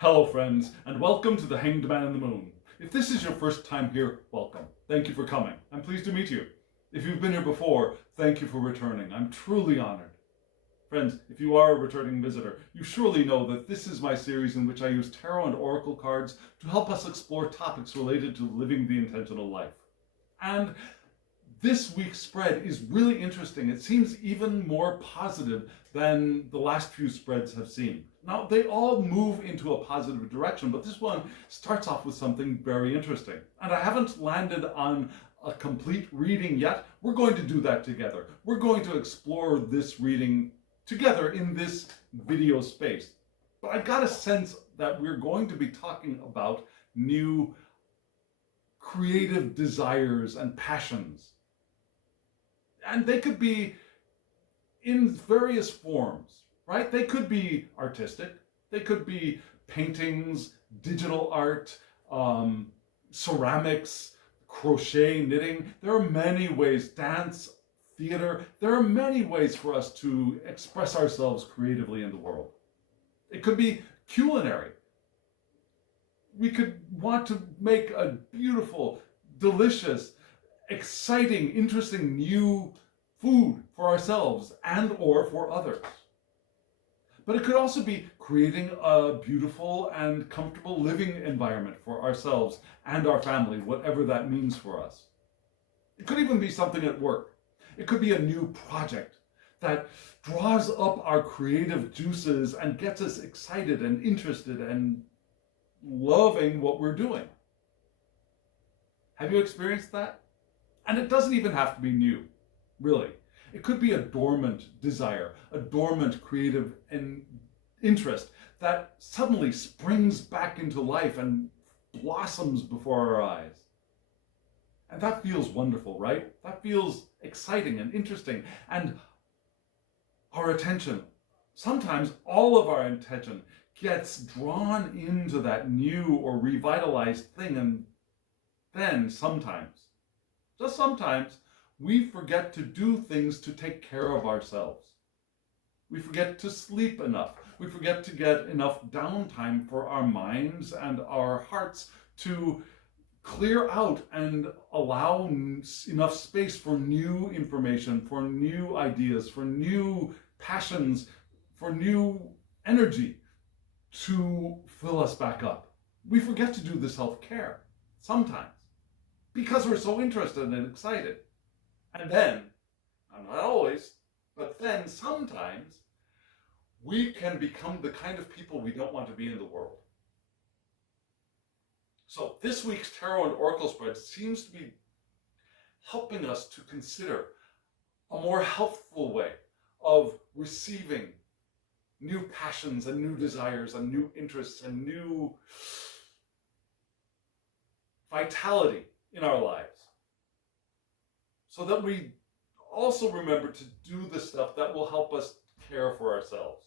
Hello friends, and welcome to the Hanged Man in the Moon. If this is your first time here, welcome. Thank you for coming. I'm pleased to meet you. If you've been here before, thank you for returning. I'm truly honored. Friends, if you are a returning visitor, you surely know that this is my series in which I use tarot and oracle cards to help us explore topics related to living the intentional life. And this week's spread is really interesting. It seems even more positive than the last few spreads have seemed. Now, they all move into a positive direction, but this one starts off with something very interesting. And I haven't landed on a complete reading yet. We're going to do that together. We're going to explore this reading together in this video space. But I got a sense that we're going to be talking about new creative desires and passions. And they could be in various forms, right? They could be artistic. They could be paintings, digital art, ceramics, crochet, knitting. There are many ways, dance, theater. There are many ways for us to express ourselves creatively in the world. It could be culinary. We could want to make a beautiful, delicious, exciting, interesting new food for ourselves and or for others. But it could also be creating a beautiful and comfortable living environment for ourselves and our family, whatever that means for us. It could even be something at work. It could be a new project that draws up our creative juices and gets us excited and interested and loving what we're doing. Have you experienced that? And it doesn't even have to be new, really. It could be a dormant desire, a dormant creative interest that suddenly springs back into life and blossoms before our eyes. And that feels wonderful, right? That feels exciting and interesting. And our attention, sometimes all of our attention, gets drawn into that new or revitalized thing, and then sometimes, just sometimes, we forget to do things to take care of ourselves. We forget to sleep enough. We forget to get enough downtime for our minds and our hearts to clear out and allow enough space for new information, for new ideas, for new passions, for new energy to fill us back up. We forget to do the self-care sometimes because we're so interested and excited. And then, not always, but then sometimes we can become the kind of people we don't want to be in the world. So this week's tarot and oracle spread seems to be helping us to consider a more healthful way of receiving new passions and new desires and new interests and new vitality in our lives. So that we also remember to do the stuff that will help us care for ourselves.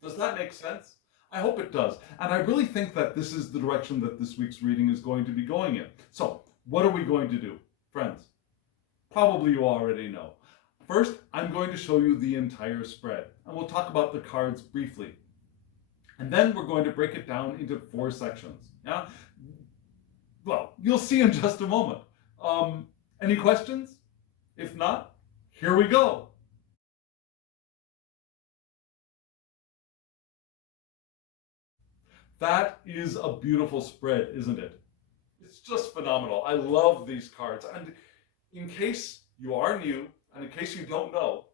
Does that make sense? I hope it does. And I really think that this is the direction that this week's reading is going to be going in. So, what are we going to do? Friends, probably you already know. First, I'm going to show you the entire spread, and we'll talk about the cards briefly. And then we're going to break it down into 4 sections. Yeah? Well, you'll see in just a moment. Any questions? If not, here we go. That is a beautiful spread, isn't it? It's just phenomenal. I love these cards. And in case you are new, and in case you don't know,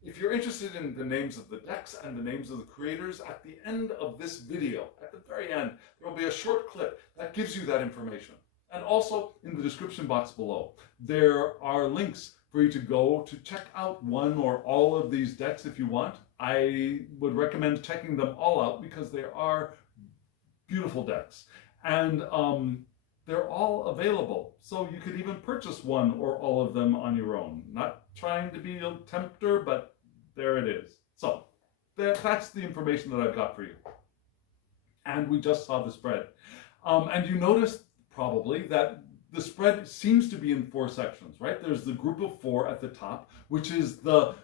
if you're interested in the names of the decks and the names of the creators, at the end of this video, at the very end, there will be a short clip that gives you that information. And also in the description box below, there are links for you to go to check out one or all of these decks if you want. I would recommend checking them all out because they are beautiful decks. And they're all available. So you could even purchase one or all of them on your own. Not trying to be a tempter, but there it is. So that's the information that I've got for you. And we just saw the spread. And you noticed probably that the spread seems to be in 4 sections, right? There's the group of 4 at the top, which is the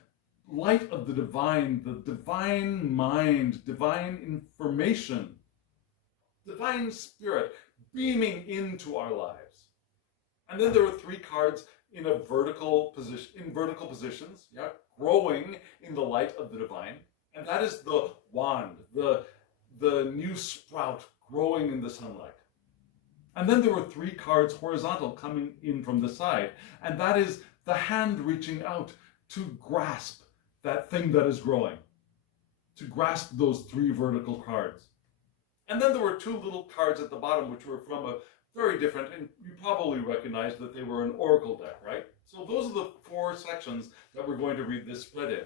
light of the divine mind, divine information divine spirit beaming into our lives. And then there were three cards in a vertical positions, yeah, growing in the light of the divine. And that is the wand, the new sprout growing in the sunlight. And then there were three cards horizontal coming in from the side. And that is the hand reaching out to grasp that thing that is growing, to grasp those three vertical cards. And then there were two little cards at the bottom, which were from a very different, and you probably recognize that they were an oracle deck, right? So those are the four sections that we're going to read this spread in.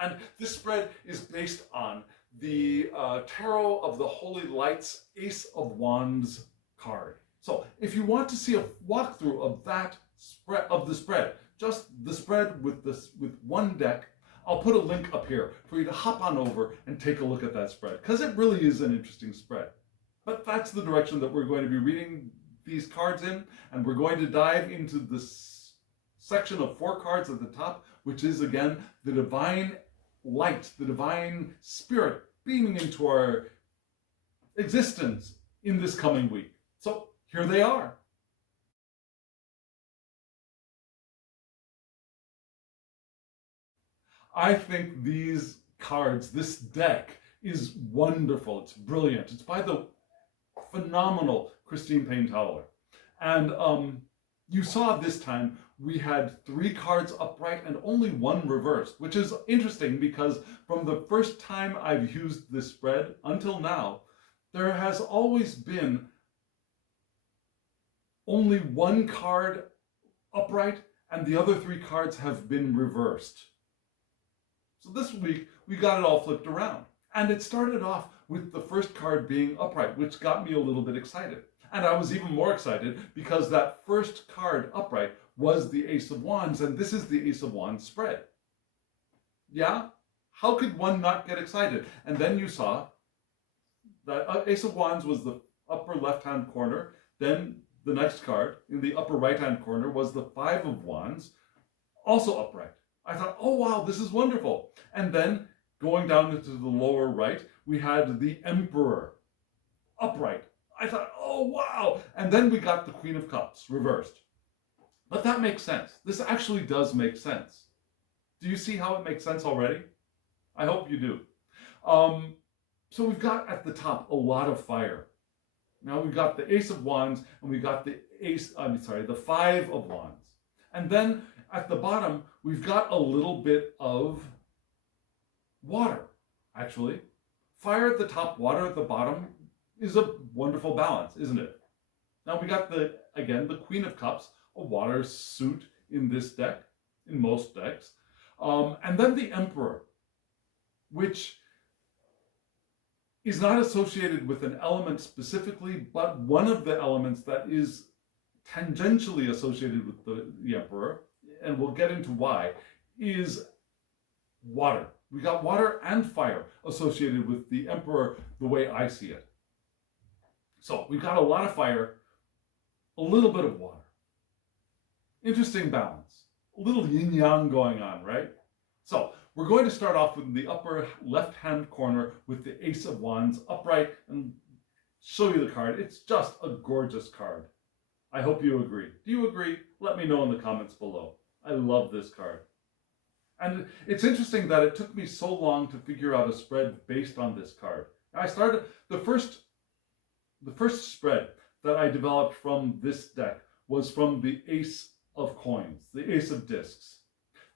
And this spread is based on the Tarot of the Holy Lights Ace of Wands card. So if you want to see a walkthrough of that spread, of the spread, just the spread with one deck, I'll put a link up here for you to hop on over and take a look at that spread, because it really is an interesting spread. But that's the direction that we're going to be reading these cards in, and we're going to dive into this section of four cards at the top, which is again the divine light, the divine spirit beaming into our existence in this coming week. So here they are. I think these cards, this deck, is wonderful. It's brilliant. It's by the phenomenal Payne-Towler. And you saw this time we had three cards upright and only one reversed, which is interesting because from the first time I've used this spread until now, there has always been only one card upright and the other three cards have been reversed. So this week, we got it all flipped around. And it started off with the first card being upright, which got me a little bit excited. And I was even more excited because that first card upright was the Ace of Wands, and this is the Ace of Wands spread. Yeah? How could one not get excited? And then you saw that Ace of Wands was the upper left-hand corner. Then the next card in the upper right-hand corner was the Five of Wands, also upright. I thought, oh wow, this is wonderful. And then going down into the lower right, we had the Emperor upright. I thought, oh wow. And then we got the Queen of Cups reversed. But that makes sense. This actually does make sense. Do you see how it makes sense already? I hope you do. So we've got at the top a lot of fire. Now we've got the Ace of Wands and we got the the Five of Wands. And then at the bottom, we've got a little bit of water, actually. Fire at the top, water at the bottom is a wonderful balance, isn't it? Now we got the Queen of Cups, a water suit in this deck, in most decks. And then the Emperor, which is not associated with an element specifically, but one of the elements that is tangentially associated with the Emperor, and we'll get into why, is water. We got water and fire associated with the Emperor the way I see it. So we've got a lot of fire, a little bit of water. Interesting balance. A little yin-yang going on, right? So we're going to start off with the upper left-hand corner with the Ace of Wands upright and show you the card. It's just a gorgeous card. I hope you agree. Do you agree? Let me know in the comments below. I love this card. And it's interesting that it took me so long to figure out a spread based on this card. I started, the first spread that I developed from this deck was from the Ace of Coins, the Ace of Discs.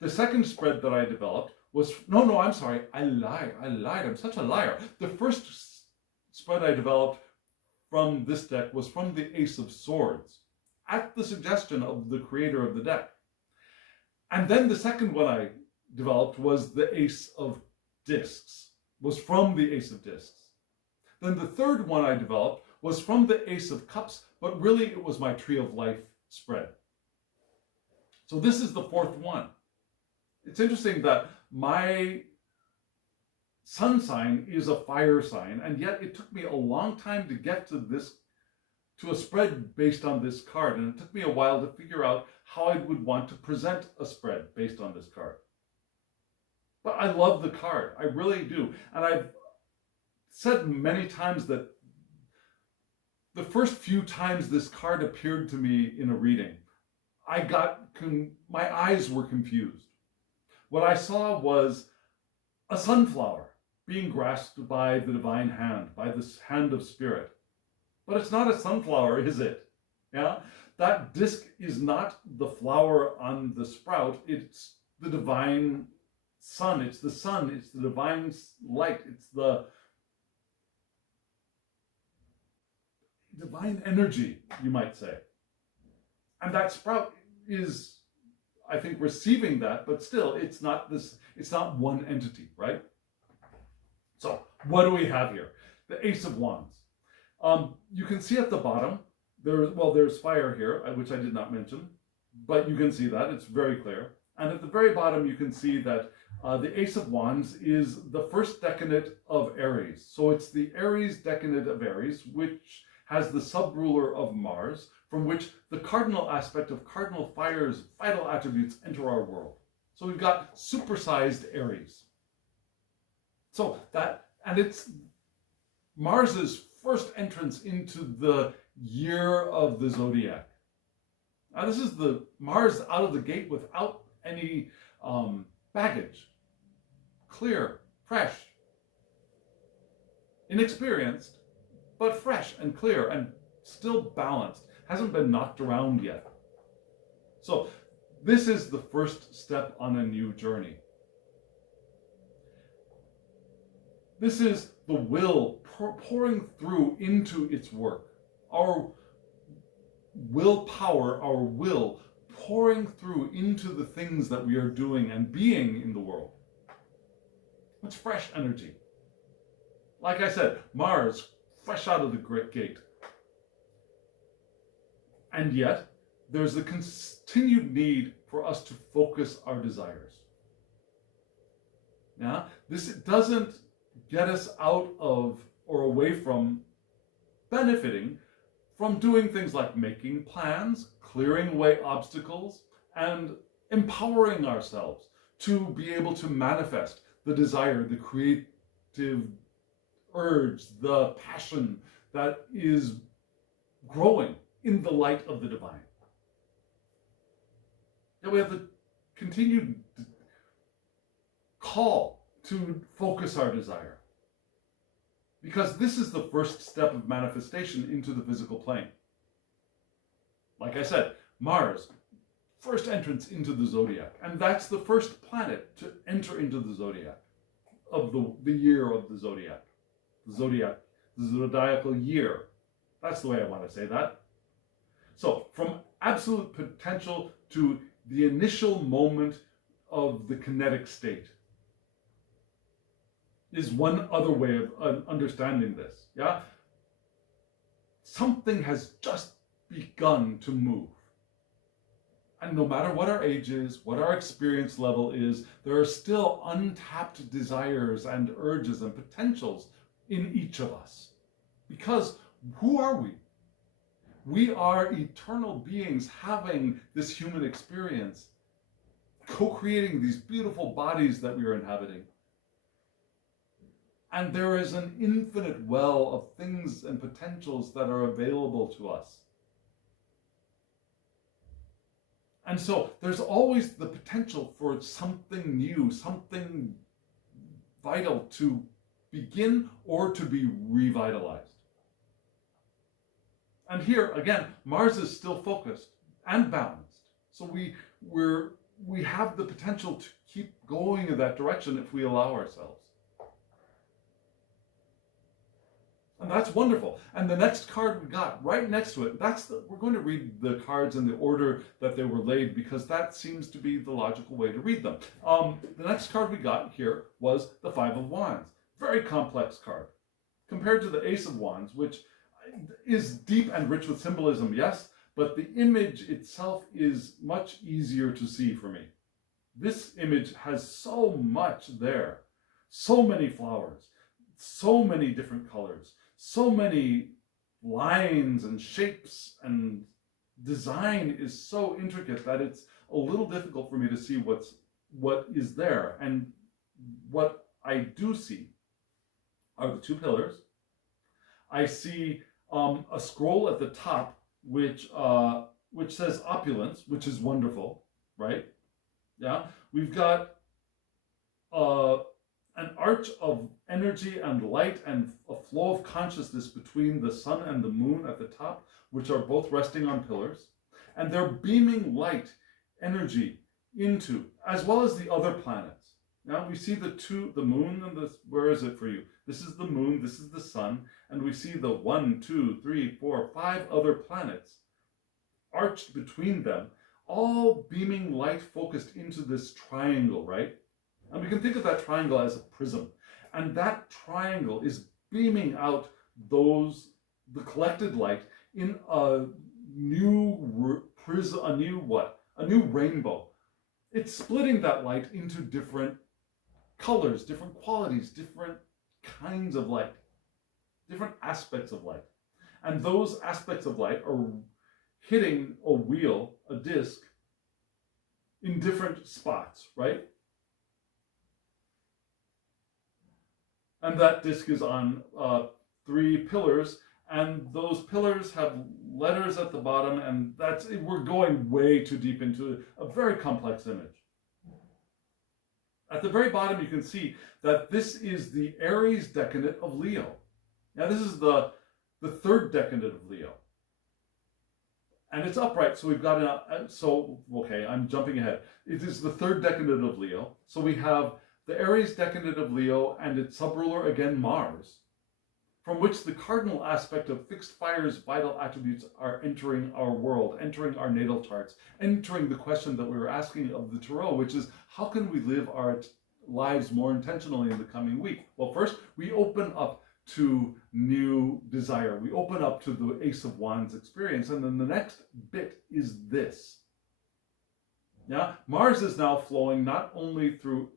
The second spread that I developed was, I'm sorry, I lied, I'm such a liar. The first spread I developed from this deck was from the Ace of Swords, at the suggestion of the creator of the deck. And then the second one I developed was the Ace of Discs, was from the Ace of Discs. Then the third one I developed was from the Ace of Cups, but really it was my Tree of Life spread. So this is the fourth one. It's interesting that my sun sign is a fire sign, and yet it took me a long time to get to a spread based on this card, and it took me a while to figure out how I would want to present a spread based on this card. But I love the card, I really do. And I've said many times that The first few times this card appeared to me in a reading, my eyes were confused. What I saw was a sunflower being grasped by the divine hand, by this hand of spirit. But it's not a sunflower, is it? Yeah? That disc is not the flower on the sprout, it's the divine sun, it's the divine light, it's the divine energy, you might say. And that sprout is, I think, receiving that, but still, it's not one entity, right? So, what do we have here? The Ace of Wands. You can see at the bottom, there's fire here, which I did not mention, but you can see that, it's very clear. And at the very bottom, you can see that the Ace of Wands is the first decadent of Aries. So it's the Aries decadent of Aries, which has the sub-ruler of Mars, from which the cardinal aspect of cardinal fire's vital attributes enter our world. So we've got supersized Aries. So it's Mars's first entrance into the year of the zodiac. Now this is the Mars out of the gate without any baggage. Clear, fresh, inexperienced, but fresh and clear and still balanced. Hasn't been knocked around yet. So this is the first step on a new journey. This is the will pouring through into its work. Our willpower, our will pouring through into the things that we are doing and being in the world. It's fresh energy. Like I said, Mars, fresh out of the great gate. And yet, there's a continued need for us to focus our desires. Now, this doesn't get us out of or away from benefiting from doing things like making plans, clearing away obstacles, and empowering ourselves to be able to manifest the desire, the creative urge, the passion that is growing in the light of the divine. And we have the continued call to focus our desire. Because this is the first step of manifestation into the physical plane. Like I said, Mars, first entrance into the zodiac. And that's the first planet to enter into the zodiac, of the year of the zodiac. The zodiacal year. That's the way I want to say that. So, from absolute potential to the initial moment of the kinetic state is one other way of understanding this. Yeah? Something has just begun to move. And no matter what our age is, what our experience level is, there are still untapped desires and urges and potentials in each of us. Because who are we? We are eternal beings having this human experience, co-creating these beautiful bodies that we are inhabiting. And there is an infinite well of things and potentials that are available to us. And so there's always the potential for something new, something vital to begin or to be revitalized. And here, again, Mars is still focused and balanced. So we have the potential to keep going in that direction if we allow ourselves. And that's wonderful. And the next card we got, right next to it, we're going to read the cards in the order that they were laid because that seems to be the logical way to read them. The next card we got here was the Five of Wands. Very complex card. Compared to the Ace of Wands, which is deep and rich with symbolism, yes, but the image itself is much easier to see for me. This image has so much there. So many flowers, so many different colors, so many lines and shapes, and design is so intricate that it's a little difficult for me to see what is there. And what I do see are the two pillars. I see a scroll at the top which says opulence, which is wonderful, right? Yeah, we've got uh, an arch of energy and light and a flow of consciousness between the sun and the moon at the top, which are both resting on pillars, and they're beaming light, energy into, as well as the other planets. Now we see the moon and the, where is it for you? This is the moon, this is the sun, and we see the 1, 2, 3, 4, 5 other planets arched between them, all beaming light focused into this triangle, right? And we can think of that triangle as a prism. And that triangle is beaming out the collected light in a new prism, a new rainbow. It's splitting that light into different colors, different qualities, different kinds of light, different aspects of light. And those aspects of light are hitting a wheel, a disc, in different spots, right? And that disc is on 3 pillars, and those pillars have letters at the bottom, and we're going way too deep into a very complex image. At the very bottom, you can see that this is the Aries decadent of Leo. Now, this is the 3rd decadent of Leo. And it's upright, so we've got okay, I'm jumping ahead. It is the 3rd decadent of Leo. So we have the Aries decadent of Leo and its subruler, again, Mars, from which the cardinal aspect of fixed fire's vital attributes are entering our world, entering our natal charts, entering the question that we were asking of the Tarot, which is, how can we live our lives more intentionally in the coming week? Well, first, we open up to new desire. We open up to the Ace of Wands experience. And then the next bit is this. Yeah, Mars is now flowing not only through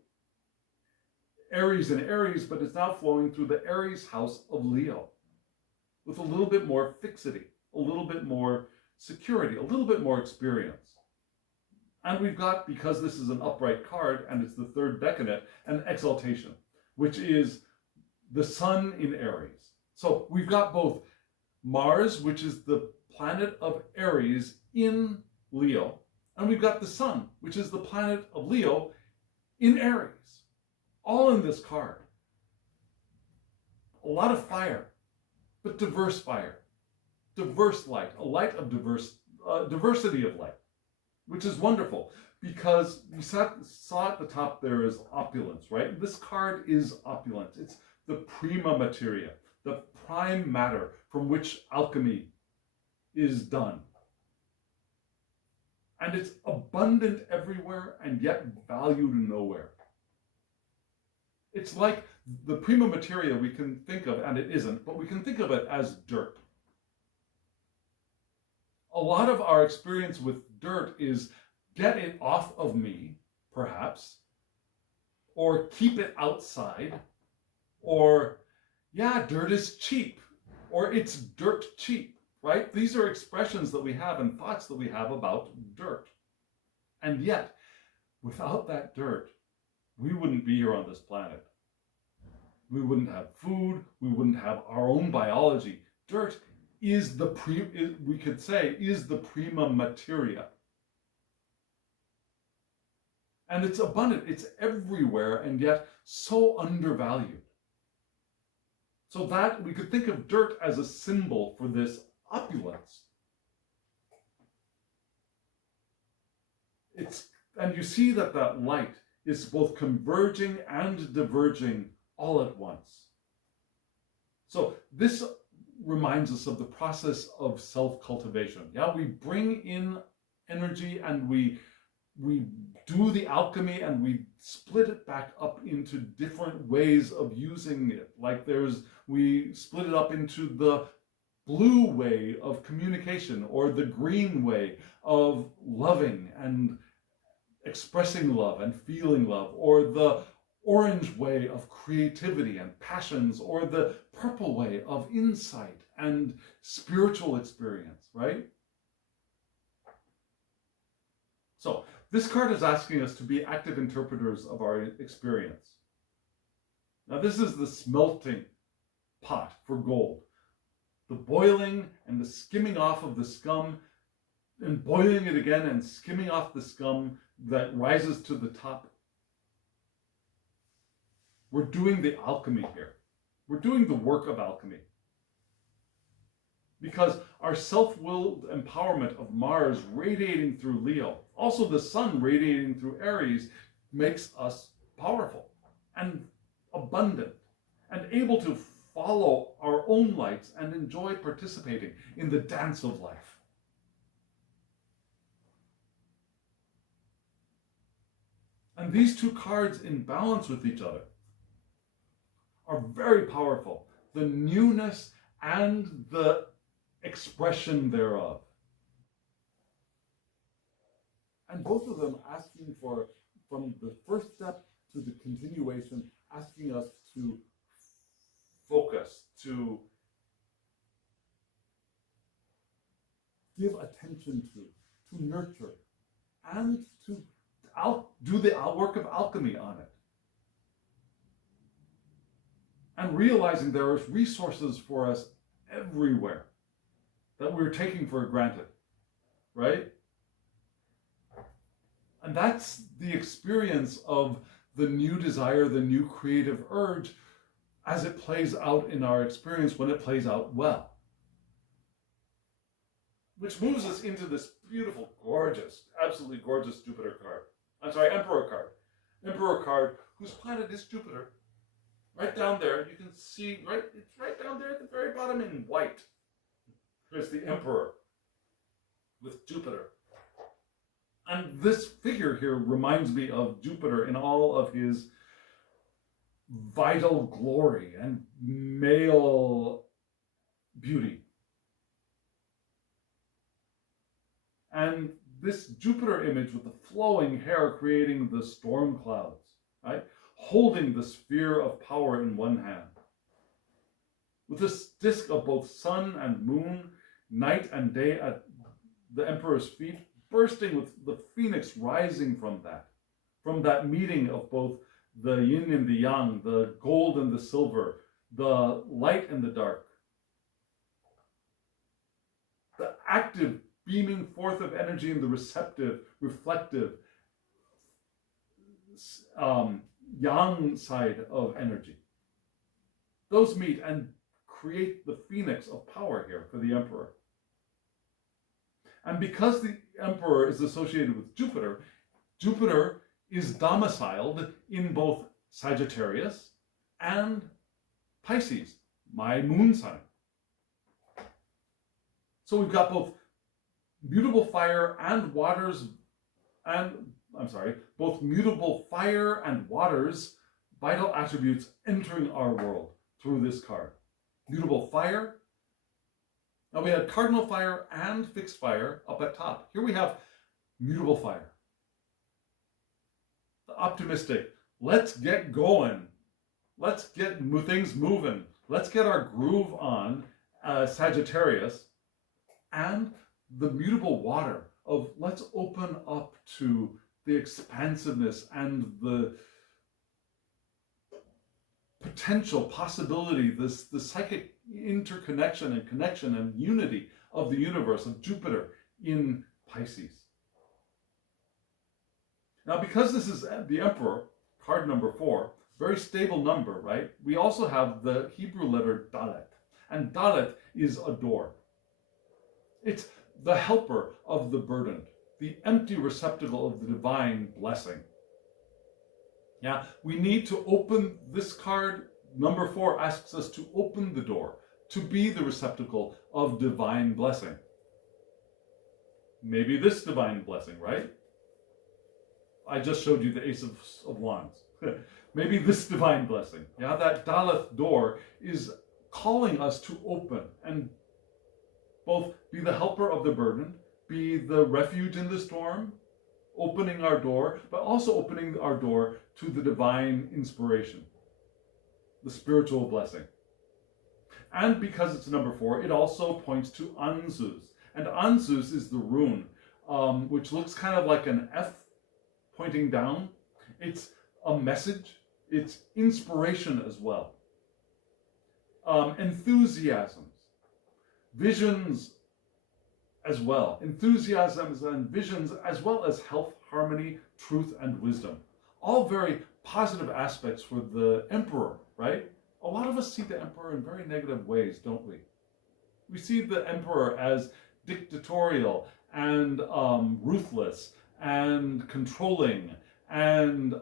Aries and Aries, but it's now flowing through the Aries house of Leo with a little bit more fixity, a little bit more security, a little bit more experience. And we've got, because this is an upright card and it's the 3rd decadent, an exaltation, which is the sun in Aries. So we've got both Mars, which is the planet of Aries in Leo, and we've got the sun, which is the planet of Leo in Aries. All in this card. A lot of fire, but diverse fire, diverse light, a light of diversity of light, which is wonderful because you saw at the top there is opulence, right? This card is opulence. It's the prima materia, the prime matter from which alchemy is done. And it's abundant everywhere and yet valued nowhere. It's like the prima materia we can think of, and it isn't, but we can think of it as dirt. A lot of our experience with dirt is get it off of me, perhaps, or keep it outside, or, yeah, dirt is cheap, or it's dirt cheap, right? These are expressions that we have and thoughts that we have about dirt. And yet, without that dirt, we wouldn't be here on this planet. We wouldn't have food. We wouldn't have our own biology. Dirt is the prima materia. And it's abundant. It's everywhere and yet so undervalued. So that we could think of dirt as a symbol for this opulence. And you see that light is both converging and diverging all at once. So this reminds us of the process of self-cultivation. Yeah, we bring in energy and we do the alchemy and we split it back up into different ways of using it. Like we split it up into the blue way of communication or the green way of loving and expressing love and feeling love, or the orange way of creativity and passions, or the purple way of insight and spiritual experience, right? So this card is asking us to be active interpreters of our experience. Now this is the smelting pot for gold. the boiling and the skimming off of the scum, and boiling it again and skimming off the scum that rises to the top. We're doing the alchemy here. We're doing the work of alchemy. Because our self-willed empowerment of Mars radiating through Leo, also the sun radiating through Aries, makes us powerful and abundant and able to follow our own lights and enjoy participating in the dance of life. And these two cards in balance with each other are very powerful. The newness and the expression thereof. And both of them asking for, from the first step to the continuation, asking us to focus, to give attention to nurture, and to do the work of alchemy on it. And realizing there are resources for us everywhere that we're taking for granted, right? And that's the experience of the new desire, the new creative urge, as it plays out in our experience when it plays out well. Which moves us into this beautiful, gorgeous, absolutely gorgeous Jupiter card. I'm sorry, Emperor card. Emperor card, whose planet is Jupiter. Right down there, you can see, it's right down there at the very bottom in white. There's the Emperor with Jupiter. And this figure here reminds me of Jupiter in all of his vital glory and male beauty. And this Jupiter image with the flowing hair creating the storm clouds, right? Holding the sphere of power in one hand. With this disk of both sun and moon, night and day at the Emperor's feet, bursting with the phoenix rising from that meeting of both the yin and the yang, the gold and the silver, the light and the dark. The active beaming forth of energy and the receptive, reflective, yang side of energy. Those meet and create the phoenix of power here for the Emperor. And because the Emperor is associated with Jupiter, Jupiter is domiciled in both Sagittarius and Pisces, my moon sign. So we've got both mutable fire and waters, both mutable fire and waters, vital attributes entering our world through this card. Mutable fire. Now we had cardinal fire and fixed fire up at top. Here we have mutable fire. The optimistic, let's get going. Let's get things moving. Let's get our groove on, Sagittarius. And the mutable water of let's open up to the expansiveness and the potential possibility, the psychic interconnection and connection and unity of the universe, of Jupiter in Pisces. Now, because this is the Emperor, card number 4, very stable number, right? We also have the Hebrew letter Dalet, and Dalet is a door. It's the helper of the burdened, the empty receptacle of the divine blessing. Yeah, we need to open this card. Number 4 asks us to open the door, to be the receptacle of divine blessing. Maybe this divine blessing, right? I just showed you the Ace of Wands. Maybe this divine blessing. Yeah, that Daleth door is calling us to open and both be the helper of the burdened, be the refuge in the storm, opening our door, but also opening our door to the divine inspiration, the spiritual blessing. And because it's number 4, it also points to Anzus. And Anzus is the rune, which looks kind of like an F pointing down. It's a message. It's inspiration as well. Enthusiasms. visions as well, enthusiasms and visions, as well as health, harmony, truth, and wisdom. All very positive aspects for the emperor, right? A lot of us see the emperor in very negative ways, don't we? We see the emperor as dictatorial and ruthless and controlling and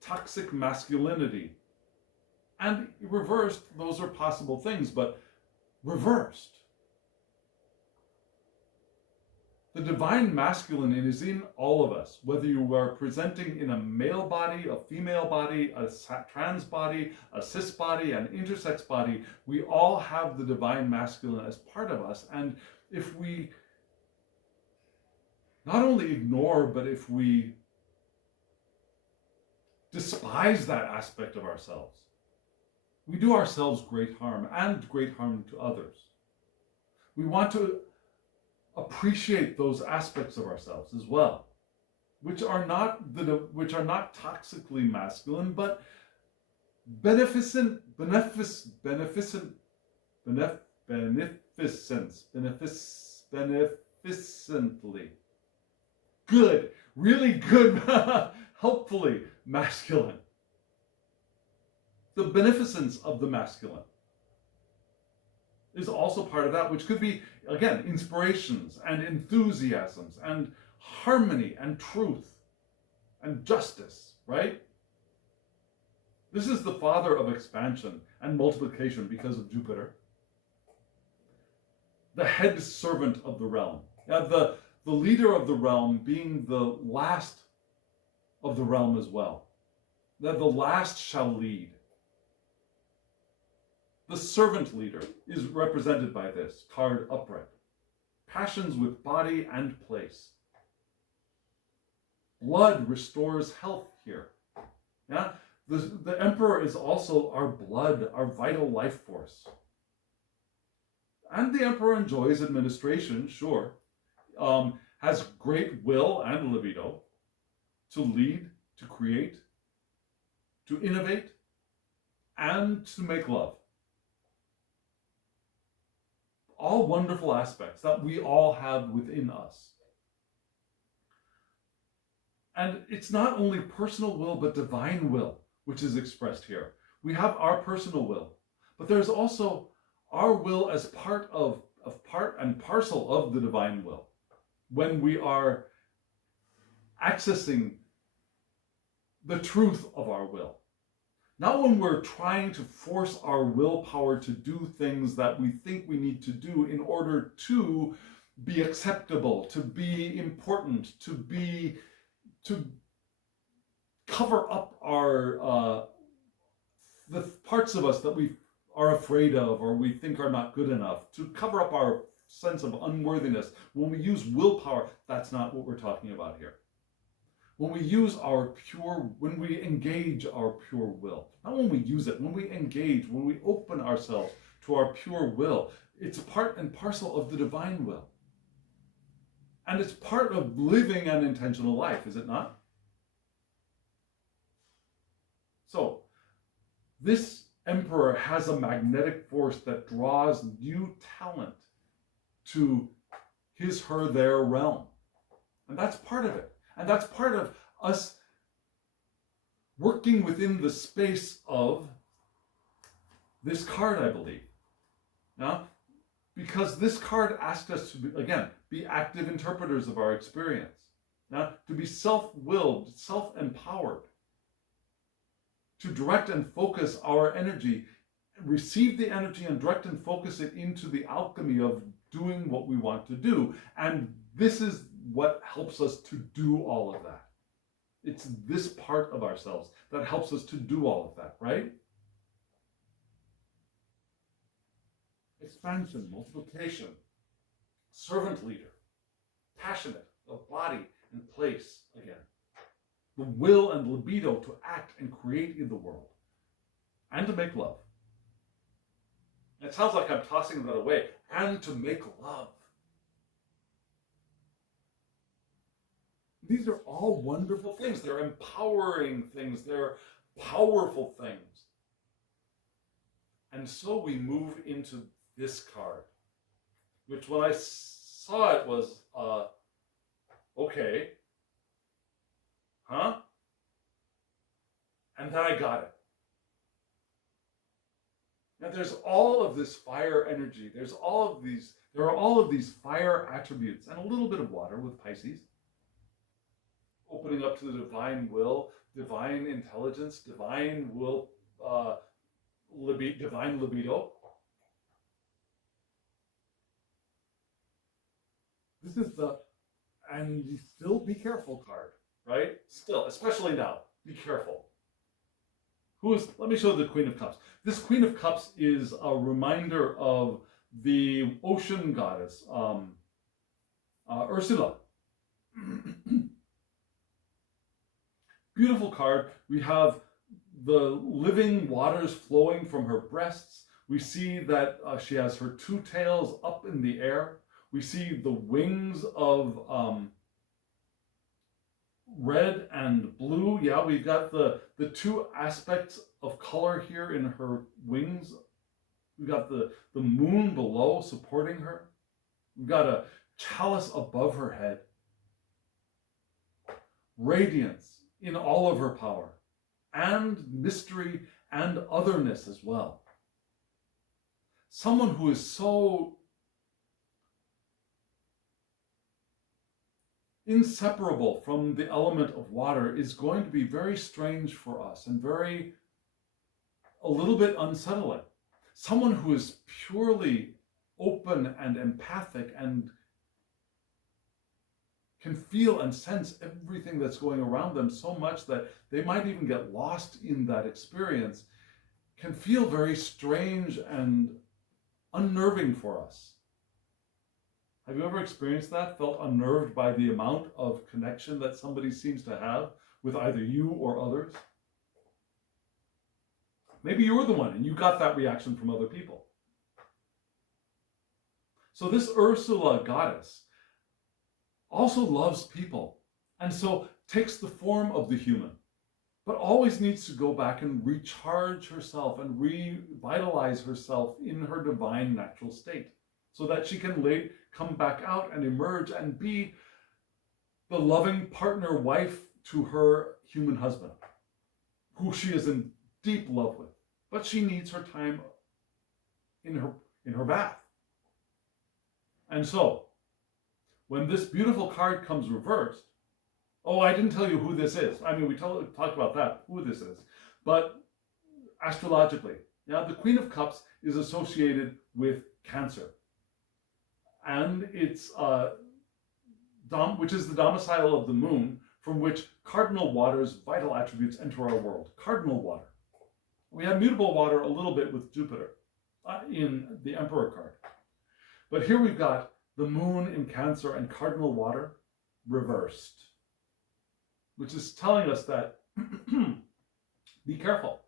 toxic masculinity. And reversed, those are possible things, but reversed. The divine masculine is in all of us, whether you are presenting in a male body, a female body, a trans body, a cis body, an intersex body. We all have the divine masculine as part of us. And if we not only ignore, but if we despise that aspect of ourselves, we do ourselves great harm and great harm to others. We want to appreciate those aspects of ourselves as well, which are not toxically masculine, but beneficence, beneficently good, really good, helpfully masculine. The beneficence of the masculine is also part of that, which could be, again, inspirations and enthusiasms and harmony and truth and justice, right? This is the father of expansion and multiplication because of Jupiter. The head servant of the realm. The leader of the realm being the last of the realm as well. That the last shall lead. The servant leader is represented by this card upright. Passions with body and place. Blood restores health here. Yeah? The emperor is also our blood, our vital life force. And the emperor enjoys administration, sure. Has great will and libido to lead, to create, to innovate, and to make love. All wonderful aspects that we all have within us. And it's not only personal will, but divine will, which is expressed here. We have our personal will, but there's also our will as part and parcel of the divine will. When we are accessing the truth of our will. Not when we're trying to force our willpower to do things that we think we need to do in order to be acceptable, to be important, to cover up our the parts of us that we are afraid of or we think are not good enough, to cover up our sense of unworthiness. When we use willpower, that's not what we're talking about here. When we engage our pure will, not when we use it, when we engage, when we open ourselves to our pure will, it's part and parcel of the divine will. And it's part of living an intentional life, is it not? So, this emperor has a magnetic force that draws new talent to his, her, their realm. And that's part of it. And that's part of us working within the space of this card, I believe. Now, because this card asks us to, be active interpreters of our experience. Now, to be self-willed, self-empowered. To direct and focus our energy, receive the energy and direct and focus it into the alchemy of doing what we want to do. And this is what helps us to do all of that. It's this part of ourselves that helps us to do all of that, right? Expansion, multiplication, servant leader, passionate of body and place again. The will and libido to act and create in the world and to make love. It sounds like I'm tossing that away. And to make love. These are all wonderful things. They're empowering things. They're powerful things. And so we move into this card. which when I saw it was, okay, huh? And then I got it. Now there's all of this fire energy. There are all of these fire attributes and a little bit of water with Pisces, opening up to the divine will, divine intelligence, divine will, divine libido. This is the, and you still be careful card, right? Still, especially now, be careful. Let me show the Queen of Cups. This Queen of Cups is a reminder of the ocean goddess, Ursula. Beautiful card. We have the living waters flowing from her breasts. We see that she has her two tails up in the air. We see the wings of red and blue. Yeah, we've got the two aspects of color here in her wings. We've got the moon below supporting her. We've got a chalice above her head. Radiance in all of her power, and mystery and otherness as well. Someone who is so inseparable from the element of water is going to be very strange for us and a little bit unsettling. Someone who is purely open and empathic and can feel and sense everything that's going around them so much that they might even get lost in that experience, can feel very strange and unnerving for us. Have you ever experienced that? Felt unnerved by the amount of connection that somebody seems to have with either you or others? Maybe you're the one and you got that reaction from other people. So this Ursula goddess also loves people, and so takes the form of the human, but always needs to go back and recharge herself and revitalize herself in her divine natural state, so that she can come back out and emerge and be the loving partner wife to her human husband, who she is in deep love with, but she needs her time in her bath. And so, when this beautiful card comes reversed, oh, I didn't tell you who this is. I mean, we talked about that, who this is. But astrologically, the Queen of Cups is associated with Cancer. And it's, which is the domicile of the moon, from which cardinal water's vital attributes enter our world. Cardinal water. We have mutable water a little bit with Jupiter in the Emperor card. But here we've got the moon in Cancer and cardinal water reversed, which is telling us that be careful.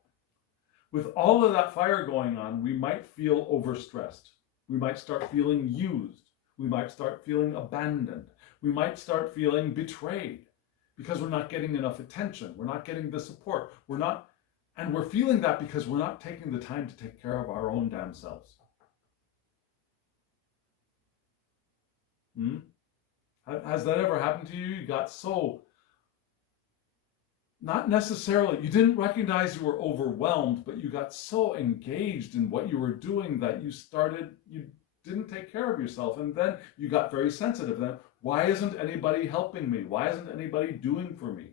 With all of that fire going on, we might feel overstressed. We might start feeling used. We might start feeling abandoned. We might start feeling betrayed because we're not getting enough attention. We're not getting the support. And we're feeling that because we're not taking the time to take care of our own damn selves. Has that ever happened to you? You got so, not necessarily, you didn't recognize you were overwhelmed, but you got so engaged in what you were doing that you didn't take care of yourself. And then you got very sensitive. Then, why isn't anybody helping me? Why isn't anybody doing for me?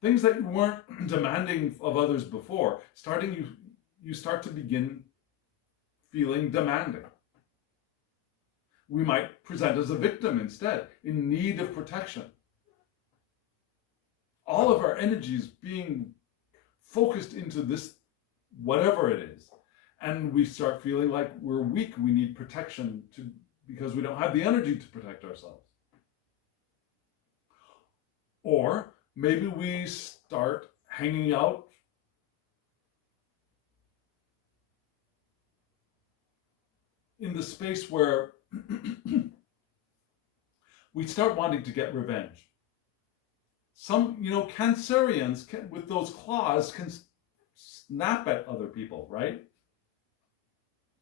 Things that you weren't demanding of others before, you start to begin feeling demanding. We might present as a victim instead, in need of protection. All of our energies being focused into this, whatever it is. And we start feeling like we're weak, we need protection because we don't have the energy to protect ourselves. Or maybe we start hanging out in the space where we start wanting to get revenge. Some, Cancerians with those claws can snap at other people, right?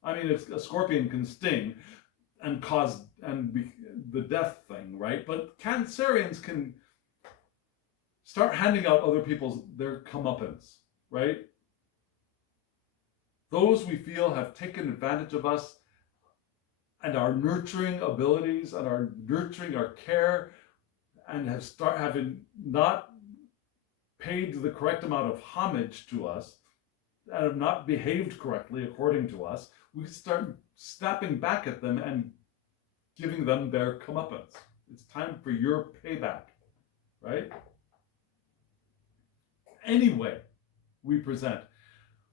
I mean, if a scorpion can sting and cause the death thing, right? But Cancerians can start handing out other people's their comeuppance, right? Those we feel have taken advantage of us and our nurturing abilities and our nurturing our care, and having not paid the correct amount of homage to us and have not behaved correctly according to us, we start snapping back at them and giving them their comeuppance. It's time for your payback, right? Anyway, we present.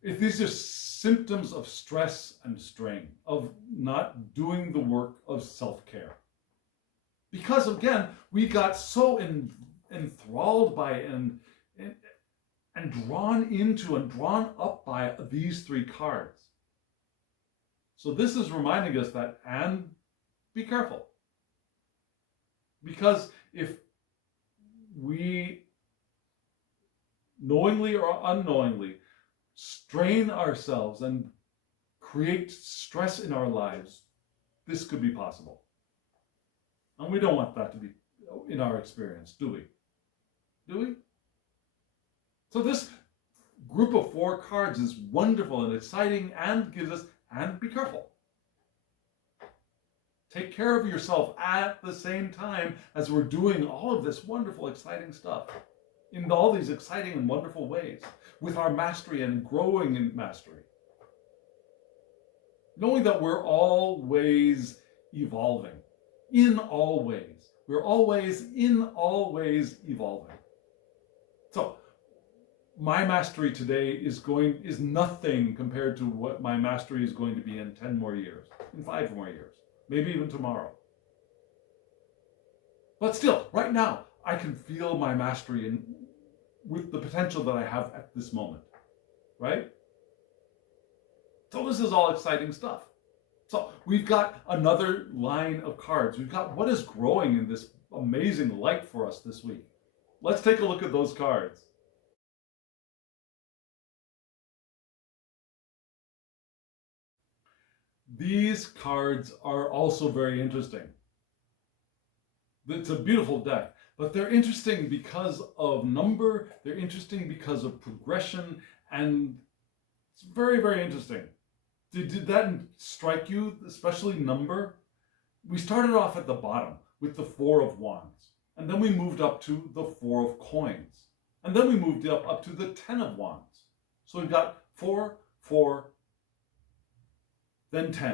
If these are symptoms of stress and strain, of not doing the work of self-care. Because again, we got so enthralled by and drawn into and drawn up by these three cards. So this is reminding us that, and be careful. Because if we knowingly or unknowingly strain ourselves and create stress in our lives, this could be possible. And we don't want that to be in our experience, do we? Do we? So this group of 4 cards is wonderful and exciting and gives us, and be careful. Take care of yourself at the same time as we're doing all of this wonderful, exciting stuff in all these exciting and wonderful ways with our mastery and growing in mastery. Knowing that we're always evolving, in all ways. We're always, in all ways, evolving. So, my mastery today is nothing compared to what my mastery is going to be in 10 more years, in 5 more years, maybe even tomorrow. But still, right now, I can feel my mastery with the potential that I have at this moment, right? So this is all exciting stuff. So we've got another line of cards. We've got what is growing in this amazing light for us this week. Let's take a look at those cards. These cards are also very interesting. It's a beautiful deck, but they're interesting because of number, they're interesting because of progression, and it's very, very interesting. Did that strike you, especially number? We started off at the bottom with the 4 of Wands, and then we moved up to the 4 of Coins, and then we moved up to the 10 of Wands. So we've got 4, 4, then 10.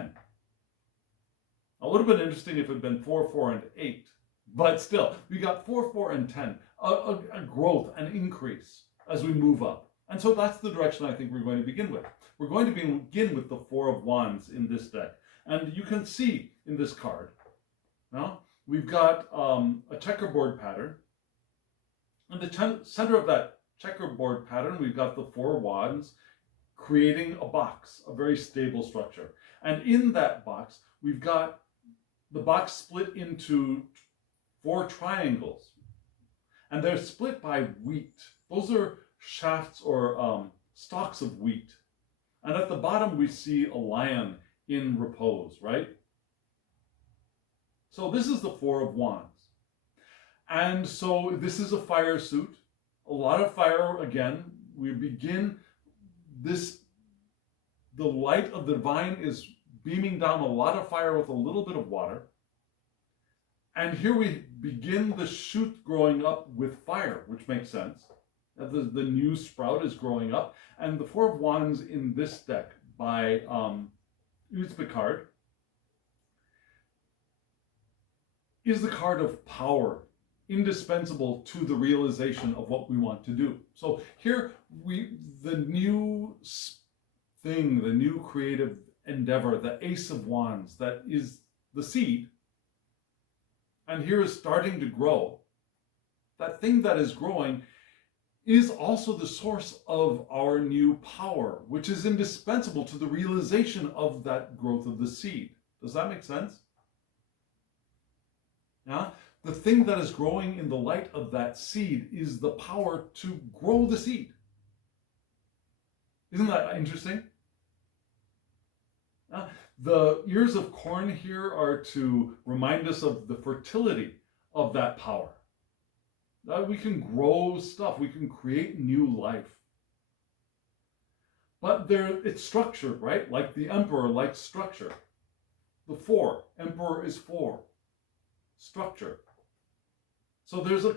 It would have been interesting if it had been 4, 4, and 8, but still, we got 4, 4, and 10, a growth, an increase as we move up. And so that's the direction I think we're going to begin with. We're going to begin with the 4 of Wands in this deck. And you can see in this card, now we've got a checkerboard pattern. In the center of that checkerboard pattern, we've got the 4 Wands creating a box, a very stable structure. And in that box, we've got the box split into 4 triangles. And they're split by wheat. Those are shafts or stalks of wheat. And at the bottom, we see a lion in repose, right? So this is the 4 of Wands. And so this is a fire suit. A lot of fire again. We begin this, the light of the divine is beaming down a lot of fire with a little bit of water. And here we begin the shoot growing up with fire, which makes sense. The new sprout is growing up. And the 4 of Wands in this deck by Picard is the card of power, indispensable to the realization of what we want to do. So here, the new thing, the new creative endeavor, the Ace of Wands, that is the seed, and here is starting to grow. That thing that is growing is also the source of our new power, which is indispensable to the realization of that growth of the seed. Does that make sense? Yeah? The thing that is growing in the light of that seed is the power to grow the seed. Isn't that interesting? The ears of corn here are to remind us of the fertility of that power. That we can grow stuff, we can create new life. But it's structured, right? Like the emperor likes structure. The four, emperor is four. Structure. So there's a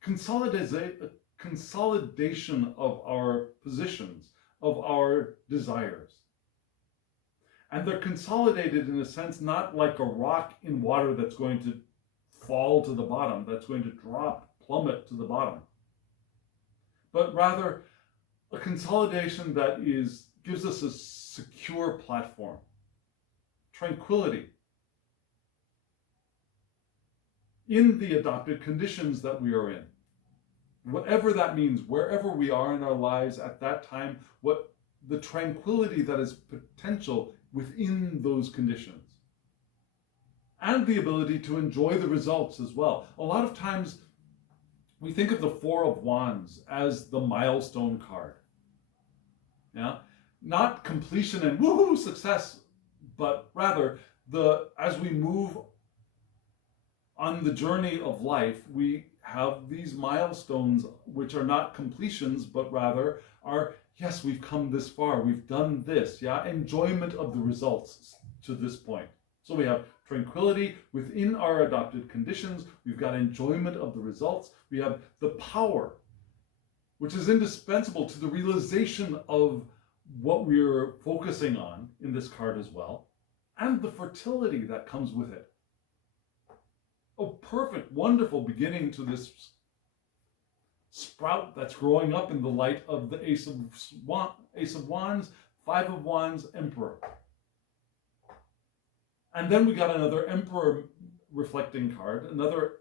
consolidation of our positions, of our desires. And they're consolidated in a sense, not like a rock in water that's going to fall to the bottom, that's going to plummet to the bottom, but rather a consolidation that gives us a secure platform, tranquility in the adopted conditions that we are in. Whatever that means, wherever we are in our lives at that time, what the tranquility that is potential within those conditions. And the ability to enjoy the results as well. A lot of times we think of the Four of Wands as the milestone card. Yeah? Not completion and woohoo success, but rather as we move on the journey of life, we have these milestones which are not completions, but rather are, yes, we've come this far, we've done this, yeah, enjoyment of the results to this point. So we have tranquility within our adopted conditions, we've got enjoyment of the results, we have the power, which is indispensable to the realization of what we're focusing on in this card as well, and the fertility that comes with it. A perfect, wonderful beginning to this sprout that's growing up in the light of the Ace of Wands, Five of Wands, Emperor. And then we got another Emperor reflecting card, another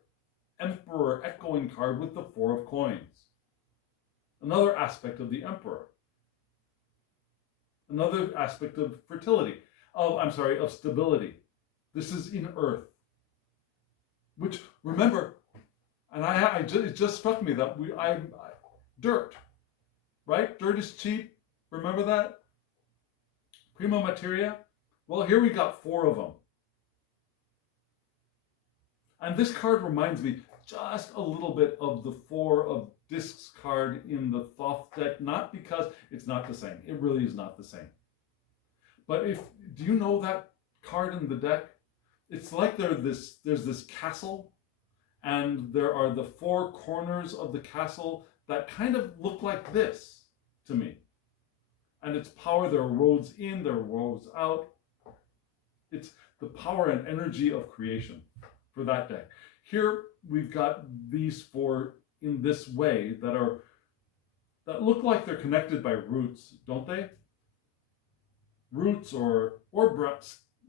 Emperor echoing card with the Four of Coins. Another aspect of the Emperor. Another aspect of fertility, of stability. This is in Earth. Which, remember, and it just struck me that dirt, right? Dirt is cheap. Remember that? Prima materia. Well, here we got four of them. And this card reminds me just a little bit of the Four of Discs card in the Thoth deck, not because it's not the same. It really is not the same. But do you know that card in the deck? It's like there's this castle, and there are the four corners of the castle that kind of look like this to me. And it's power, there are roads in, there are roads out. It's the power and energy of creation for that deck. Here we've got these four in this way that look like they're connected by roots, don't they? Roots or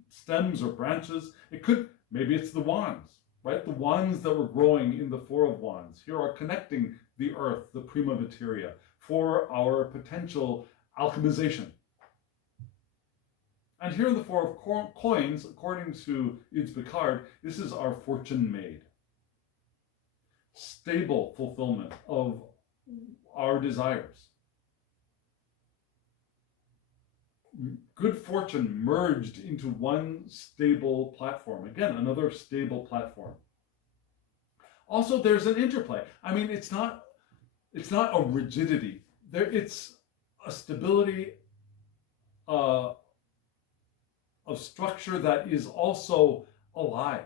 stems or branches. Maybe it's the wands, right? The wands that were growing in the Four of Wands here are connecting the earth, the prima materia, for our potential alchemization. And here in the Four of Coins, according to Ides Picard, this is our fortune made. Stable fulfillment of our desires. Good fortune merged into one stable platform. Again, another stable platform. Also, there's an interplay. I mean, it's not a rigidity. It's a stability of structure that is also alive.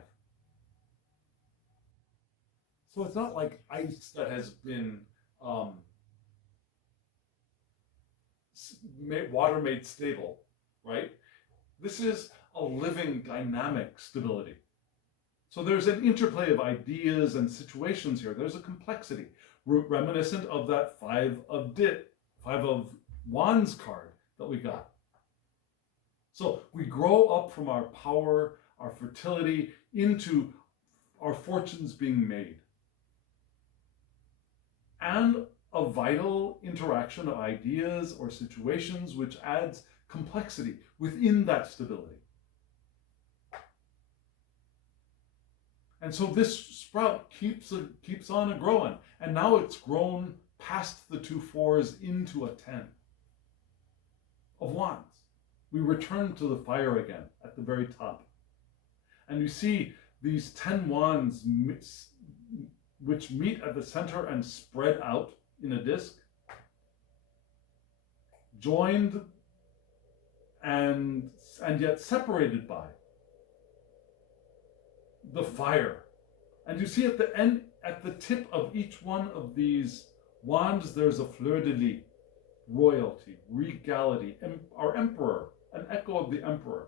So it's not like ice that has been water made stable, right? This is a living, dynamic stability. So there's an interplay of ideas and situations here. There's a complexity reminiscent of that Five of Wands card that we got. So we grow up from our power, our fertility, into our fortunes being made. And a vital interaction of ideas or situations which adds complexity within that stability. And so this sprout keeps on growing, and now it's grown past the two fours into a 10 of Wands. we return to the fire again at the very top. And you see these 10 wands which meet at the center and spread out in a disc, joined and yet separated by the fire. And you see at the end, at the tip of each one of these wands, there's a fleur de lis, royalty, regality, our emperor, an echo of the emperor.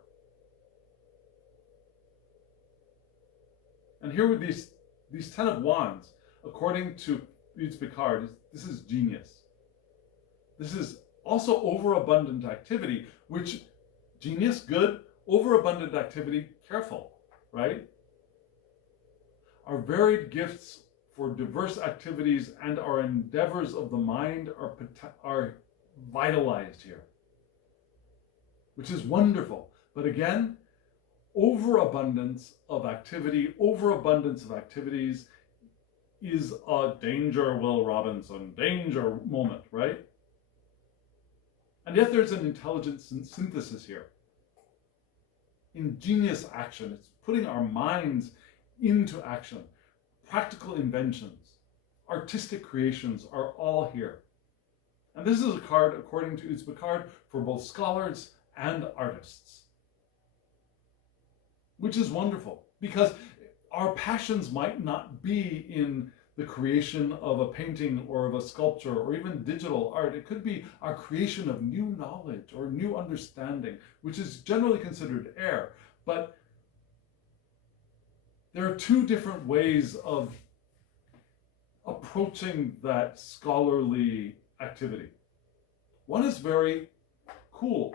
And here with these 10 of wands, according to Picard, this is genius. This is also overabundant activity, which, genius, good, overabundant activity, careful, right? Our varied gifts for diverse activities and our endeavors of the mind are vitalized here, which is wonderful. But again, overabundance of activity, overabundance of activities is a danger, Will Robinson, danger moment, right? And yet there's an intelligent synthesis here. Ingenious action. It's putting our minds into action. Practical inventions, artistic creations are all here. And this is a card, according to Picard, for both scholars and artists. Which is wonderful, because our passions might not be in the creation of a painting or of a sculpture or even digital art. It could be our creation of new knowledge or new understanding, which is generally considered air. But there are two different ways of approaching that scholarly activity. One is very cool.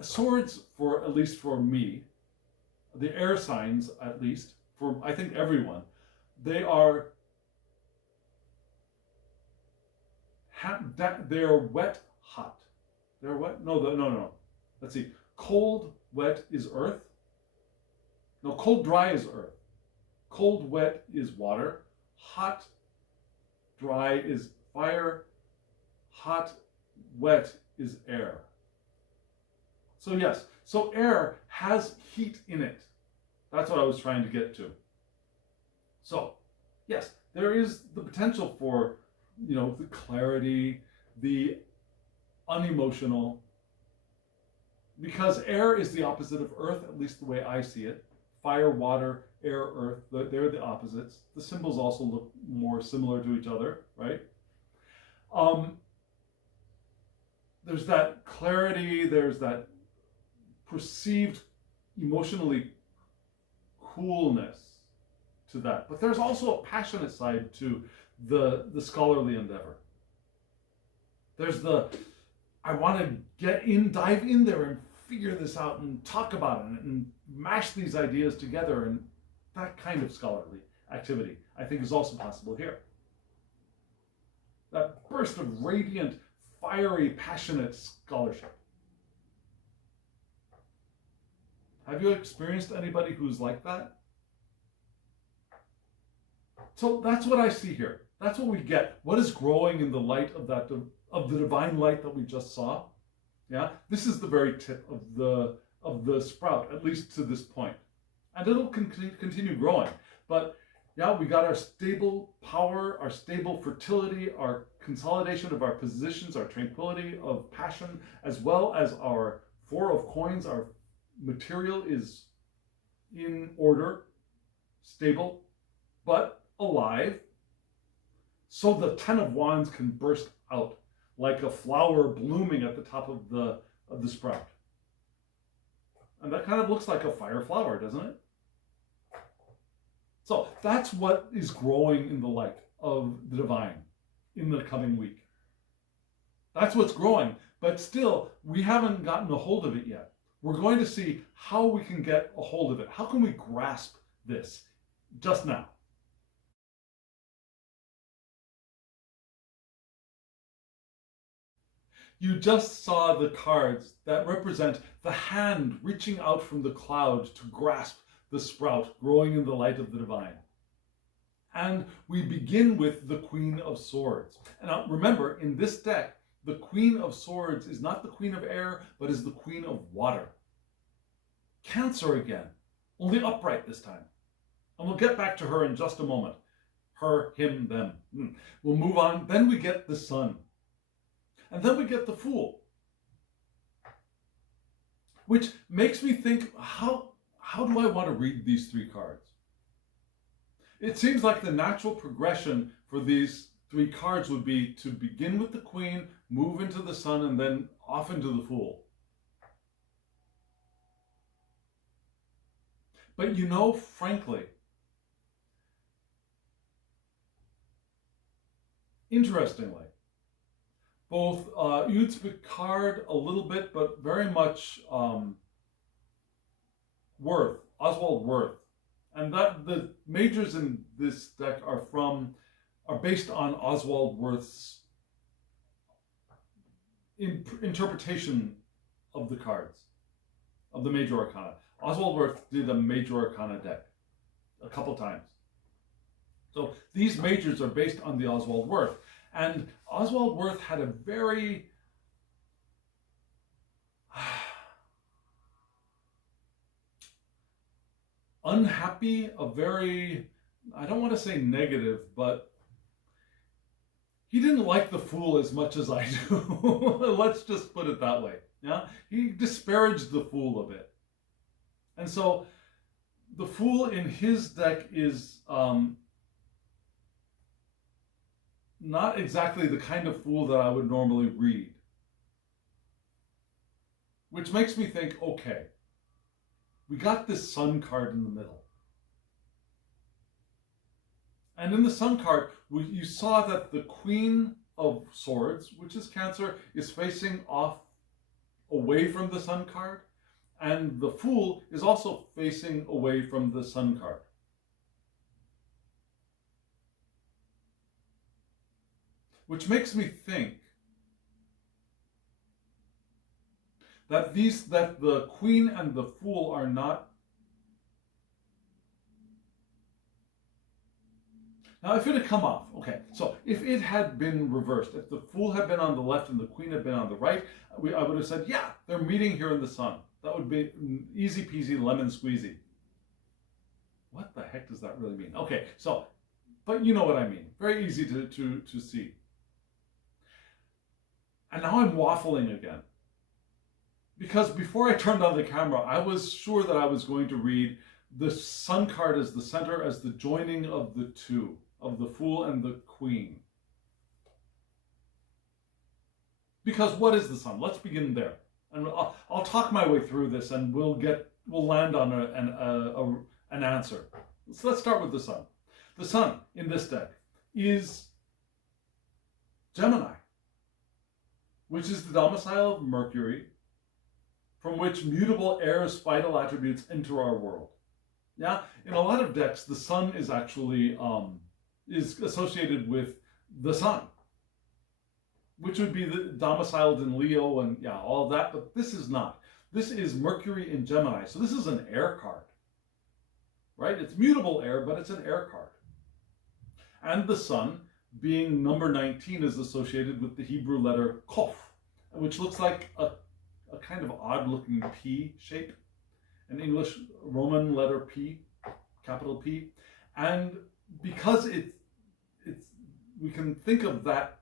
Swords, for at least for me, the air signs, at least for I think everyone, they are wet, hot. They're wet. No. Let's see. Cold, wet is earth. No, cold, dry is earth. Cold, wet is water. Hot, dry is fire. Hot, wet is air. So yes, so air has heat in it. That's what I was trying to get to. So yes, there is the potential for, the clarity, the unemotional, because air is the opposite of earth, at least the way I see it. Fire, water, air, earth, they're the opposites. The symbols also look more similar to each other, right? There's that clarity, there's that perceived emotionally coolness to that. But there's also a passionate side to the scholarly endeavor. There's I want to dive in there and figure this out and talk about it and mash these ideas together, and that kind of scholarly activity I think is also possible here. That burst of radiant, fiery, passionate scholarship. Have you experienced anybody who's like that? So that's what I see here. That's what we get. What is growing in the light of the divine light that we just saw? Yeah, this is the very tip of the sprout, at least to this point, and it'll continue growing. But yeah, we got our stable power, our stable fertility, our consolidation of our positions, our tranquility of passion, as well as our 4 of coins. Our material is in order, stable, but alive. So the 10 of wands can burst out like a flower blooming at the top of the sprout. And that kind of looks like a fire flower, doesn't it? So that's what is growing in the light of the divine in the coming week. That's what's growing, but still, we haven't gotten a hold of it yet. We're going to see how we can get a hold of it. How can we grasp this just now? You just saw the cards that represent the hand reaching out from the cloud to grasp the sprout growing in the light of the divine. And we begin with the Queen of Swords. And now remember, in this deck, The Queen of Swords is not the Queen of Air, but is the Queen of Water. Cancer again, only upright this time. And we'll get back to her in just a moment. Her, him, them. We'll move on. Then we get the Sun. And then we get the Fool. Which makes me think, how do I want to read these three cards? It seems like the natural progression for these three cards would be to begin with the Queen, move into the Sun, and then off into the Fool. But you know, frankly, interestingly, both Udes Picard a little bit, but very much Worth, Oswald Worth, and that the majors in this deck are based on Oswald Worth's interpretation of the cards, of the major arcana. Oswald Worth did a major arcana deck a couple times. So these majors are based on the Oswald Worth. And Oswald Worth had a very unhappy, I don't want to say negative, but he didn't like the Fool as much as I do. Let's just put it that way. Yeah, he disparaged the Fool a bit. And so the Fool in his deck is not exactly the kind of Fool that I would normally read. Which makes me think, okay, we got this Sun card in the middle. And in the Sun card, you saw that the Queen of Swords, which is Cancer, is facing off away from the Sun card. And the Fool is also facing away from the Sun card. Which makes me think that the Queen and the Fool are not. Now, if it had come off, okay, so if it had been reversed, if the Fool had been on the left and the Queen had been on the right, I would have said, yeah, they're meeting here in the Sun. That would be easy peasy lemon squeezy. What the heck does that really mean? Okay, so, but you know what I mean. Very easy to see. And now I'm waffling again. Because before I turned on the camera, I was sure that I was going to read the Sun card as the center, as the joining of the two, of the Fool and the Queen. Because what is the Sun? Let's begin there. And I'll talk my way through this, and we'll land on an answer. So let's start with the Sun. The Sun in this deck is Gemini, which is the domicile of Mercury, from which mutable air's vital attributes enter our world. Yeah, in a lot of decks, the Sun is actually is associated with the Sun, which would be domiciled in Leo and yeah, all that, but this is not. This is Mercury in Gemini, so this is an air card, right? It's mutable air, but it's an air card. And the Sun, being number 19, is associated with the Hebrew letter Kof, which looks like a kind of odd-looking P shape, an English Roman letter P, capital P, and because we can think of that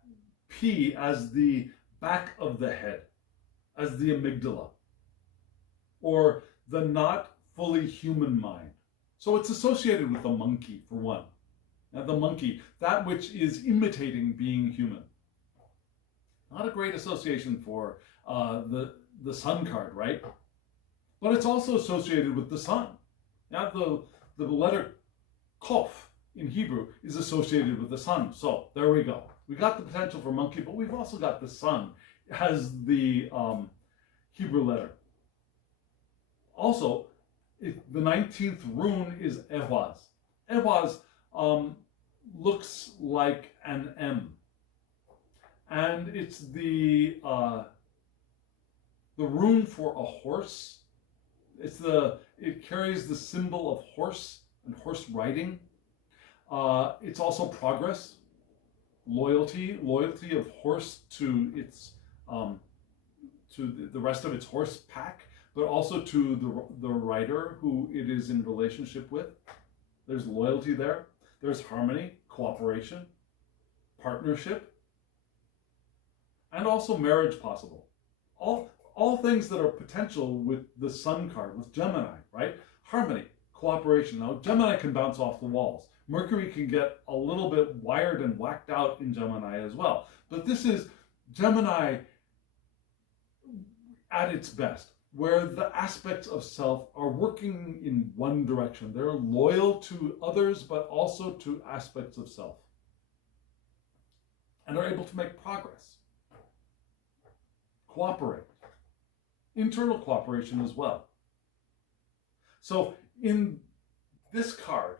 P as the back of the head, as the amygdala, or the not fully human mind. So it's associated with the monkey, for one. Now, the monkey, that which is imitating being human. Not a great association for the Sun card, right? But it's also associated with the Sun. Now, the letter Kof in Hebrew is associated with the Sun. So there we go. We got the potential for monkey, but we've also got the Sun as the Hebrew letter. Also, the 19th rune is Ehwaz. Ehwaz looks like an M, and it's the rune for a horse. It carries the symbol of horse and horse riding. It's also progress. loyalty of horse to its to the rest of its horse pack, but also to the rider who it is in relationship with. There's loyalty there. There's harmony, cooperation, partnership, and also marriage possible. All things that are potential with the Sun card, with Gemini, right? Harmony, cooperation. Now, Gemini can bounce off the walls. Mercury can get a little bit wired and whacked out in Gemini as well. But this is Gemini at its best, where the aspects of self are working in one direction. They're loyal to others, but also to aspects of self, and are able to make progress, cooperate, internal cooperation as well. So in this card,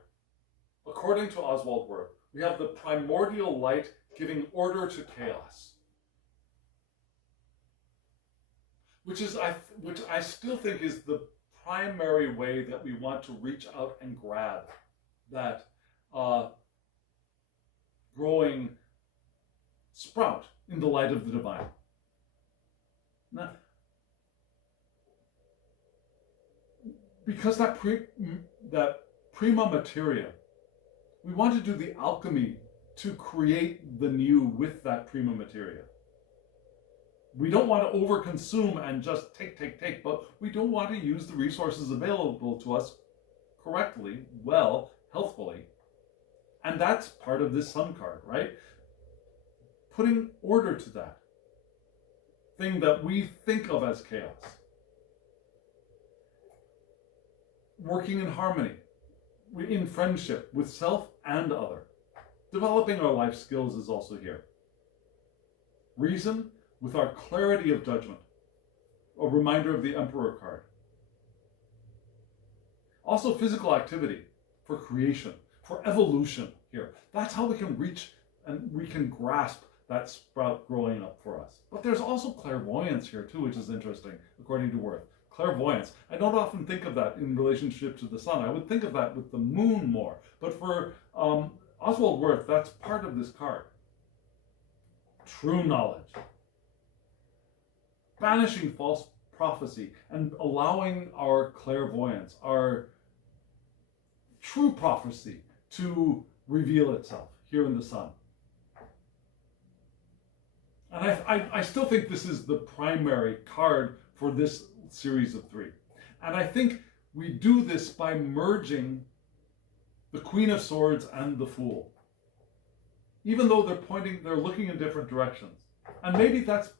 according to Oswald Wirth, we have the primordial light giving order to chaos, which I still think is the primary way that we want to reach out and grab that growing sprout in the light of the divine. Now, because that prima materia, we want to do the alchemy to create the new with that prima materia. We don't want to overconsume and just take, but we don't want to use the resources available to us correctly, well, healthfully. And that's part of this Sun card, right? Putting order to that thing that we think of as chaos. Working in harmony, in friendship with self and other. Developing our life skills is also here. Reason with our clarity of judgment, a reminder of the Emperor card. Also physical activity for creation, for evolution here. That's how we can reach and we can grasp that sprout growing up for us. But there's also clairvoyance here too, which is interesting, according to Wirth. Clairvoyance. I don't often think of that in relationship to the sun. I would think of that with the moon more. But for Oswald Wirth, that's part of this card. True knowledge. Banishing false prophecy and allowing our clairvoyance, our true prophecy to reveal itself here in the sun. And I still think this is the primary card for this series of 3. And I think we do this by merging the Queen of Swords and the Fool. Even though they're looking in different directions. And maybe that's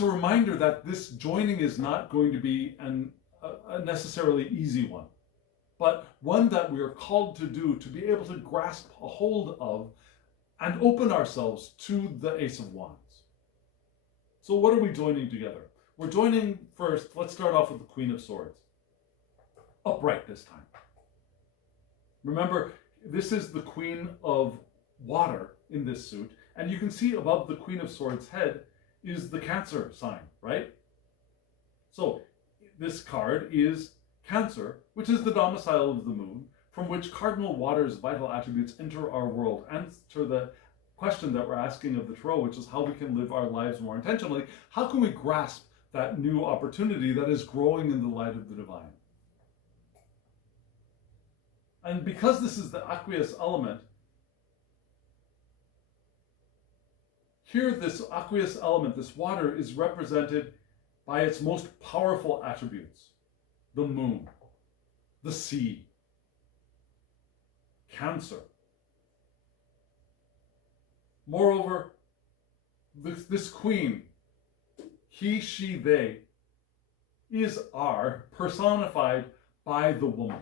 a reminder that this joining is not going to be a necessarily easy one, but one that we are called to do, to be able to grasp a hold of and open ourselves to the Ace of Wands. So what are we joining together? We're joining first, let's start off with the Queen of Swords. Upright this time. Remember, this is the Queen of Water in this suit, and you can see above the Queen of Swords' head is the Cancer sign, right? So this card is Cancer, which is the domicile of the moon, from which cardinal water's vital attributes enter our world. Answer the question that we're asking of the Tarot, which is how we can live our lives more intentionally. How can we grasp that new opportunity that is growing in the light of the divine? And because this is the aqueous element, here this aqueous element, this water, is represented by its most powerful attributes. The moon, the sea, Cancer. Moreover, this queen, he, she, they, are personified by the woman.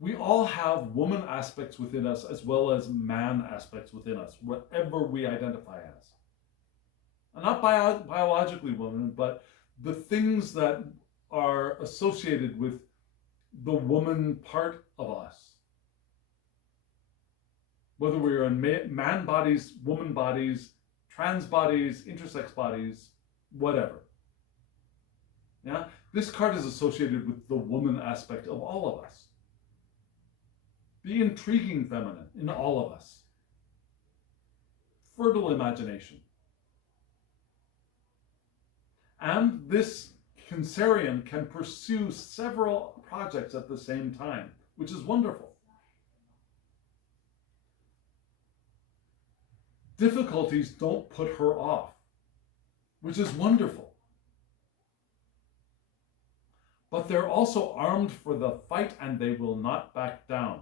We all have woman aspects within us as well as man aspects within us, whatever we identify as. And not biologically woman, but the things that are associated with the woman part of us. Whether we're in man bodies, woman bodies, trans bodies, intersex bodies, whatever. Yeah? This card is associated with the woman aspect of all of us. the intriguing feminine in all of us, fertile imagination. And this Cancerian can pursue several projects at the same time, which is wonderful. Difficulties don't put her off, which is wonderful. But they're also armed for the fight and they will not back down,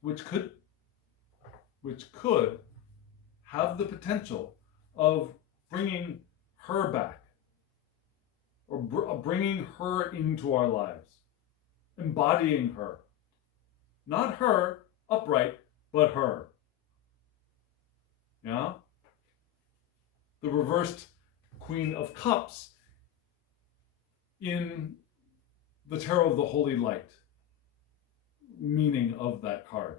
which could have the potential of bringing her back, or bringing her into our lives, embodying her. Not her upright, but her. Yeah? The reversed Queen of Cups in the Tarot of the Holy Light meaning of that card.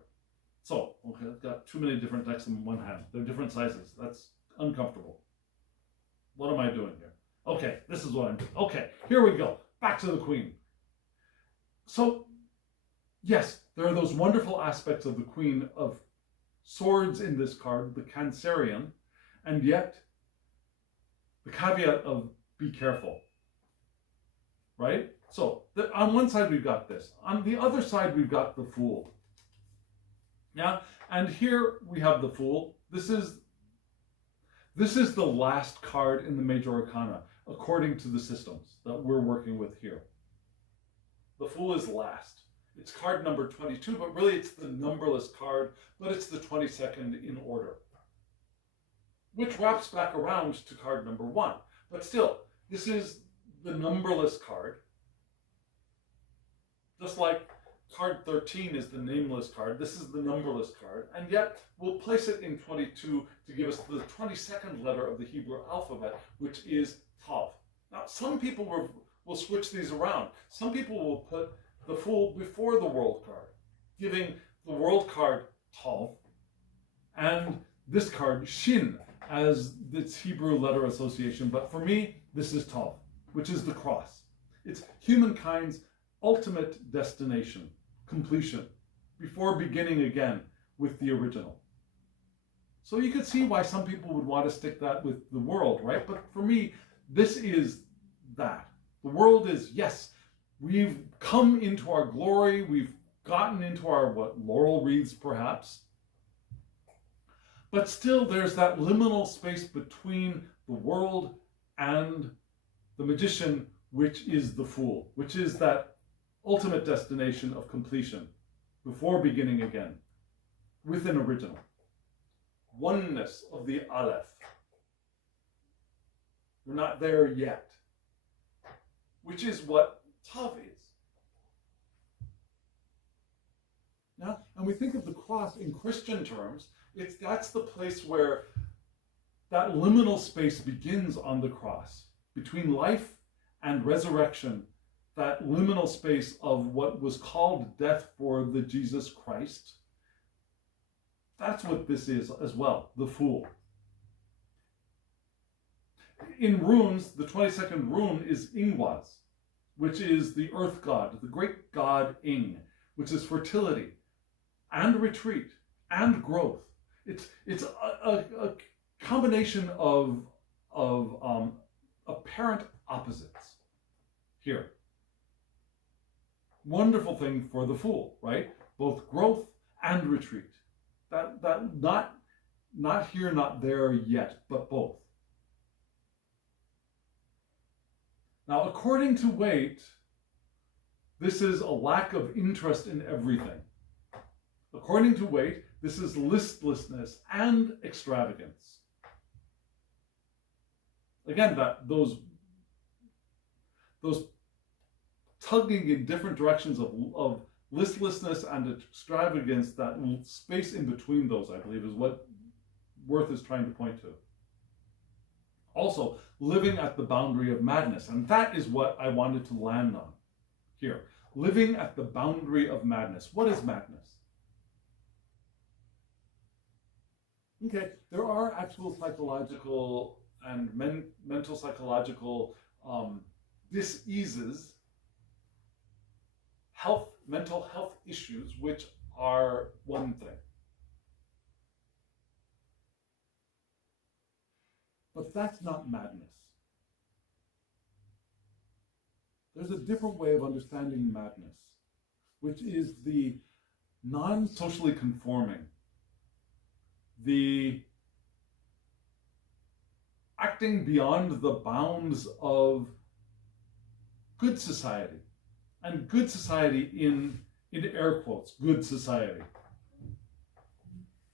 So, okay, I've got too many different decks in one hand. They're different sizes. That's uncomfortable. What am I doing here? Okay, this is what I'm doing. Okay, here we go. Back to the Queen. So, yes, there are those wonderful aspects of the Queen of Swords in this card, the Cancerian, and yet the caveat of be careful, right? So, on one side we've got this. On the other side we've got the Fool. Yeah, and here we have the Fool. This is the last card in the Major Arcana, according to the systems that we're working with here. The Fool is last. It's card number 22, but really it's the numberless card, but it's the 22nd in order, which wraps back around to card number 1. But still, this is the numberless card, just like card 13 is the nameless card. This is the numberless card, and yet we'll place it in 22 to give us the 22nd letter of the Hebrew alphabet, which is Tav. Now, some people will switch these around. Some people will put the Fool before the World card, giving the World card Tav and this card Shin as its Hebrew letter association. But for me, this is Tav, which is the cross. It's humankind's ultimate destination, completion, before beginning again with the original. So you could see why some people would want to stick that with the world, right? But for me, this is that. The world is, yes, we've come into our glory, we've gotten into our, laurel wreaths perhaps, but still there's that liminal space between the world and the magician, which is the Fool, which is that ultimate destination of completion before beginning again with an original. Oneness of the Aleph. We're not there yet, which is what Tav is. Now, and we think of the cross in Christian terms, that's the place where that liminal space begins on the cross, between life and resurrection, that liminal space of what was called death for the Jesus Christ. That's what this is as well, the Fool. In runes, the 22nd rune is Ingwaz, which is the earth god, the great god Ing, which is fertility and retreat and growth. It's a combination of apparent opposites here. Wonderful thing for the Fool, right? Both growth and retreat. That not here, not there yet, but both. Now, according to Waite, this is a lack of interest in everything. According to Waite, this is listlessness and extravagance. Again, those tugging in different directions of listlessness and extravagance, that space in between those, I believe, is what Worth is trying to point to. Also, living at the boundary of madness, and that is what I wanted to land on here. Living at the boundary of madness. What is madness? Okay, there are actual psychological and mental psychological diseases, mental health issues, which are one thing. But that's not madness. There's a different way of understanding madness, which is the non-socially conforming, the acting beyond the bounds of good society. And good society in air quotes, good society.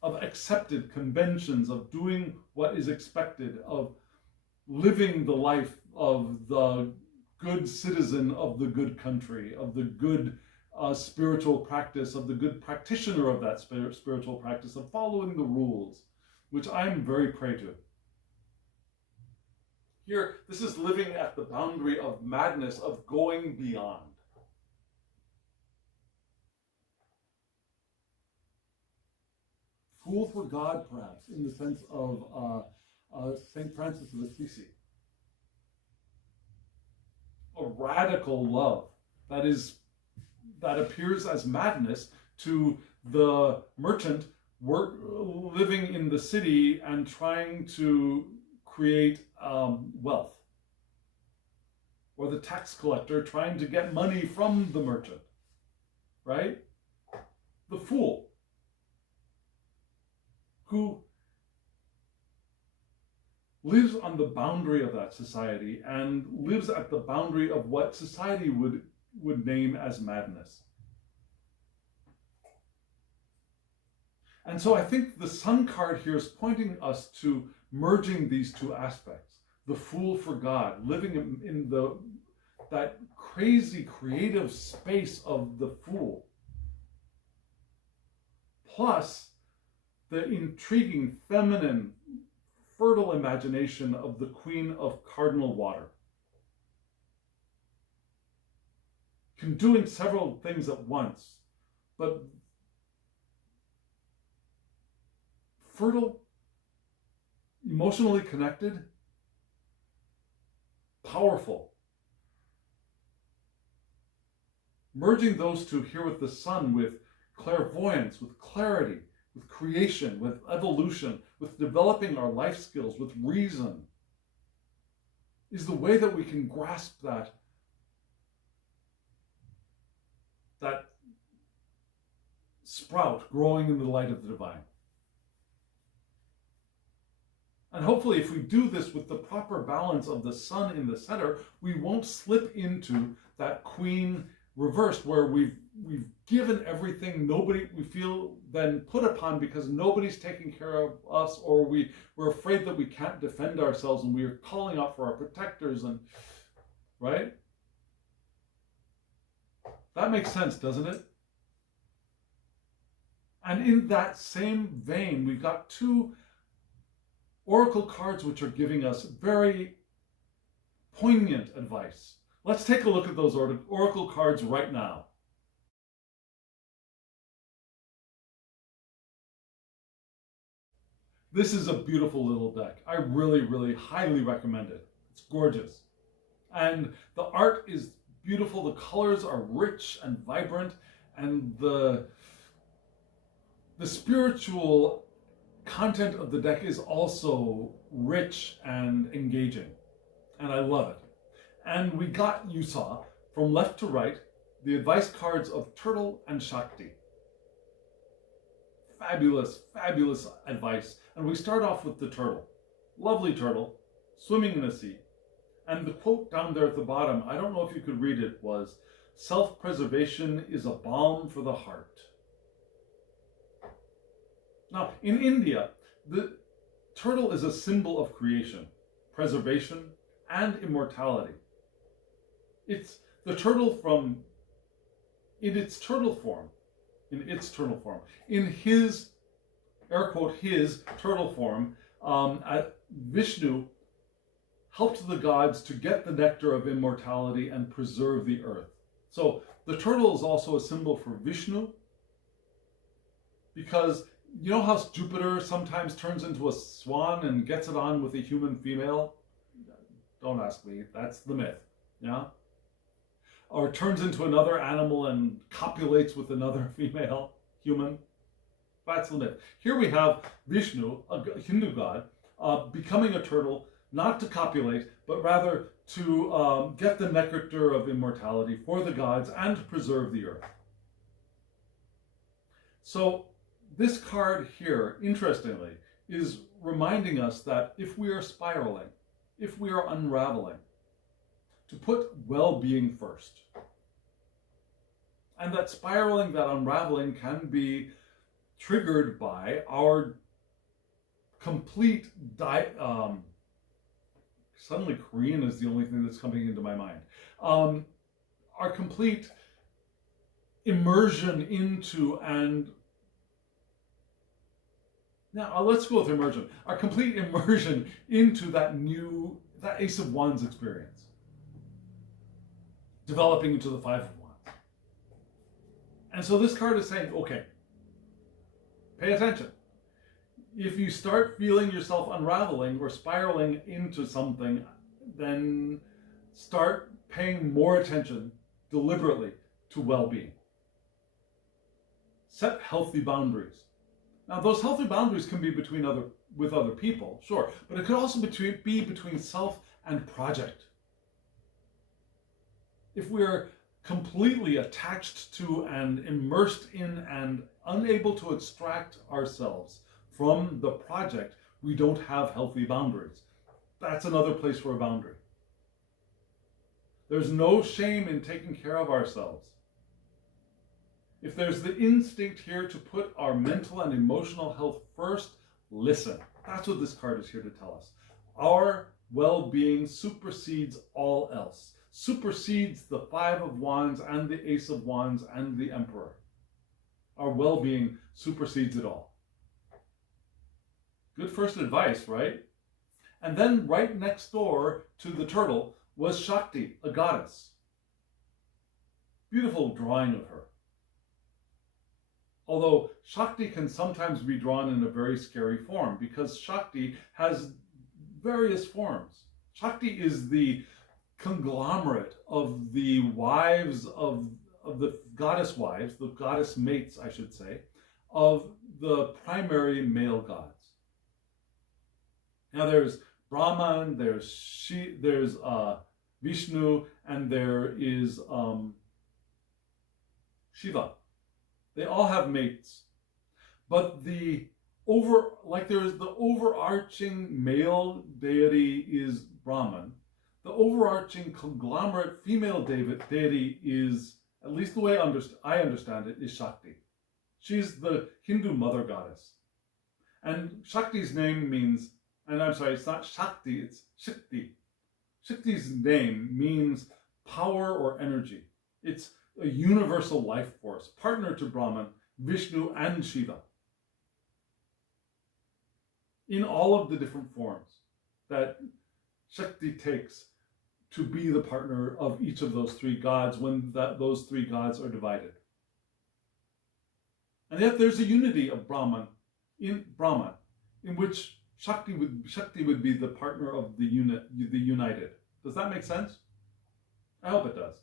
Of accepted conventions, of doing what is expected, of living the life of the good citizen of the good country, of the good spiritual practice, of the good practitioner of that spiritual practice, of following the rules, which I'm very prey to. Here, this is living at the boundary of madness, of going beyond. Fool for God, perhaps, in the sense of St. Francis of Assisi. A radical love that appears as madness to the merchant living in the city and trying to create wealth, or the tax collector trying to get money from the merchant, right? The fool who lives on the boundary of that society and lives at the boundary of what society would name as madness. And so I think the Sun card here is pointing us to merging these two aspects. The fool for God, living in that crazy creative space of the fool, plus the intriguing, feminine, fertile imagination of the Queen of Cardinal Water. Doing several things at once, but fertile, emotionally connected, powerful. Merging those two here with the Sun, with clairvoyance, with clarity, with creation, with evolution, with developing our life skills, with reason, is the way that we can grasp that sprout growing in the light of the divine. And hopefully, if we do this with the proper balance of the Sun in the center, we won't slip into that Queen reversed, where we've given everything, we feel then put upon because nobody's taking care of us, or we're afraid that we can't defend ourselves, and we're calling out for our protectors, and right? That makes sense, doesn't it? And in that same vein, we've got two oracle cards which are giving us very poignant advice. Let's take a look at those oracle cards right now. This is a beautiful little deck. I really, really highly recommend it. It's gorgeous. And the art is beautiful. The colors are rich and vibrant. And the spiritual content of the deck is also rich and engaging. And I love it. And you saw, from left to right, the advice cards of Turtle and Shakti. Fabulous, fabulous advice. And we start off with the turtle. Lovely turtle, swimming in a sea. And the quote down there at the bottom, I don't know if you could read it, was, "Self-preservation is a balm for the heart." Now, in India, the turtle is a symbol of creation, preservation, and immortality. It's the turtle in its turtle form, in his, air quote, his turtle form, Vishnu helped the gods to get the nectar of immortality and preserve the earth. So the turtle is also a symbol for Vishnu, because you know how Jupiter sometimes turns into a swan and gets it on with a human female? Don't ask me, that's the myth, yeah? Or turns into another animal and copulates with another female. human. That's the myth. Here we have Vishnu, a Hindu god, becoming a turtle, not to copulate, but rather to get the nectar of immortality for the gods and to preserve the earth. So this card here, interestingly, is reminding us that if we are spiraling, if we are unraveling, to put well-being first. And that spiraling, that unraveling can be triggered by our complete suddenly Korean is the only thing that's coming into my mind. Our complete immersion into now let's go with immersion. Our complete immersion into that Ace of Wands experience. Developing into the Five of Wands. And so this card is saying, okay, pay attention. If you start feeling yourself unraveling or spiraling into something, then start paying more attention deliberately to well-being. Set healthy boundaries. Now, those healthy boundaries can be with other people, sure, but it could also be between self and project. If we're completely attached to and immersed in and unable to extract ourselves from the project, we don't have healthy boundaries. That's another place for a boundary. There's no shame in taking care of ourselves. If there's the instinct here to put our mental and emotional health first, listen. That's what this card is here to tell us. Our well-being supersedes all else. Supersedes the Five of Wands and the Ace of Wands and the Emperor. Our well-being supersedes it all. Good first advice, right? And then right next door to the turtle was Shakti, a goddess. Beautiful drawing of her. Although Shakti can sometimes be drawn in a very scary form because Shakti has various forms. Shakti is the conglomerate of the wives of the goddess wives, the goddess mates, I should say, of the primary male gods. Now there's Brahman, there's Vishnu, and there is Shiva. They all have mates, but there's the overarching male deity is Brahman. The overarching conglomerate female deity is, at least the way I understand it, is Shakti. She's the Hindu mother goddess. And Shakti's name means, and I'm sorry, it's not Shakti, it's Shakti. Shakti's name means power or energy. It's a universal life force, partner to Brahman, Vishnu, and Shiva. In all of the different forms that Shakti takes to be the partner of each of those three gods when those three gods are divided. And yet there's a unity of Brahman, in which Shakti would be the partner of the united. Does that make sense? I hope it does.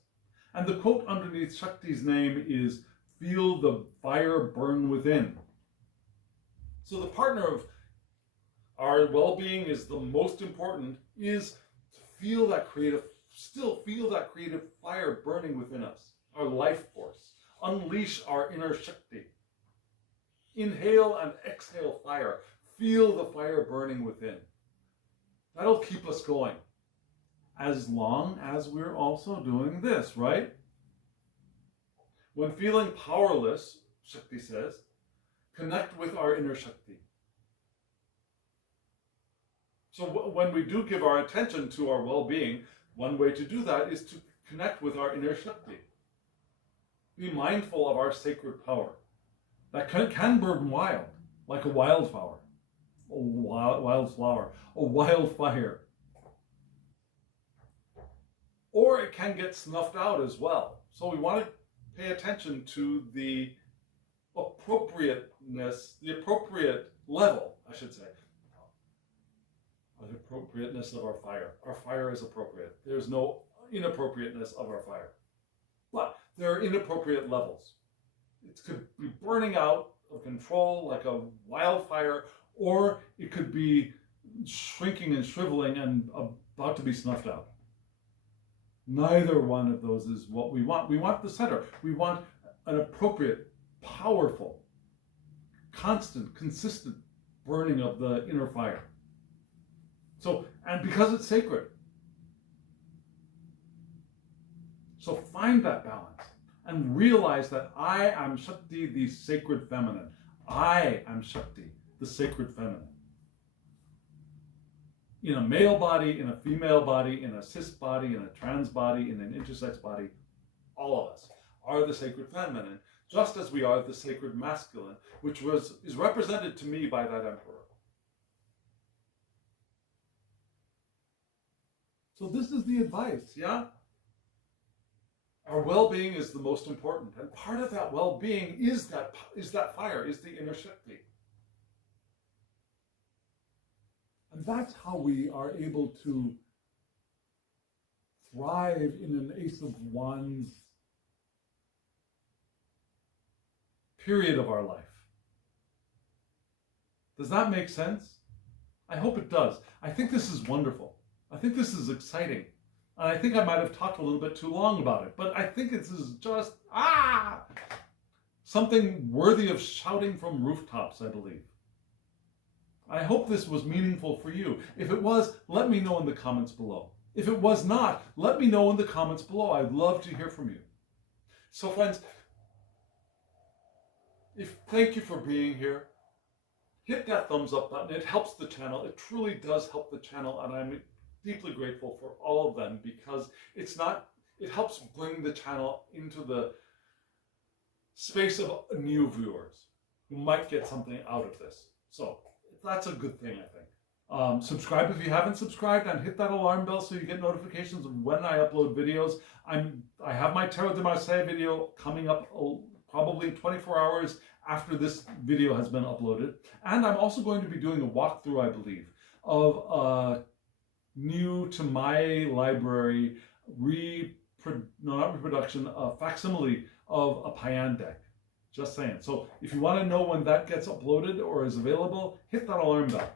And the quote underneath Shakti's name is, "Feel the fire burn within." So the partner of our well-being is the most important, is to still feel that creative fire burning within us, our life force. Unleash our inner Shakti. Inhale and exhale fire. Feel the fire burning within. That'll keep us going. As long as we're also doing this, right? When feeling powerless, Shakti says, connect with our inner Shakti. So when we do give our attention to our well-being, one way to do that is to connect with our inner Shakti. Be mindful of our sacred power. That can burn wild, like a wildflower, a wildfire. Or it can get snuffed out as well. So we want to pay attention to the appropriateness, the appropriate level, I should say, the appropriateness of our fire. Our fire is appropriate. There's no inappropriateness of our fire. But there are inappropriate levels. it could be burning out of control like a wildfire, or it could be shrinking and shriveling and about to be snuffed out. Neither one of those is what we want. We want the center. We want an appropriate, powerful, constant, consistent burning of the inner fire. So, and because it's sacred. So find that balance and realize that I am Shakti, the sacred feminine. I am Shakti, the sacred feminine. In a male body, in a female body, in a cis body, in a trans body, in an intersex body, all of us are the sacred feminine, just as we are the sacred masculine, which is represented to me by that emperor. So this is the advice, yeah? Our well-being is the most important, and part of that well-being is that fire, is the inner Shakti. And that's how we are able to thrive in an Ace of Wands period of our life. Does that make sense? I hope it does. I think this is wonderful. I think this is exciting. And I think I might have talked a little bit too long about it, but I think this is just, something worthy of shouting from rooftops, I believe. I hope this was meaningful for you. If it was, let me know in the comments below. If it was not, let me know in the comments below. I'd love to hear from you. So friends, thank you for being here. Hit that thumbs up button. It helps the channel. It truly does help the channel, and I'm deeply grateful for all of them, because it helps bring the channel into the space of new viewers who might get something out of this. So that's a good thing, I think. Subscribe if you haven't subscribed, and hit that alarm bell so you get notifications of when I upload videos. I have my Tarot de Marseille video coming up probably 24 hours after this video has been uploaded. And I'm also going to be doing a walkthrough, I believe, of new to my library facsimile of a Payan deck. Just saying. So if you want to know when that gets uploaded or is available, hit that alarm bell.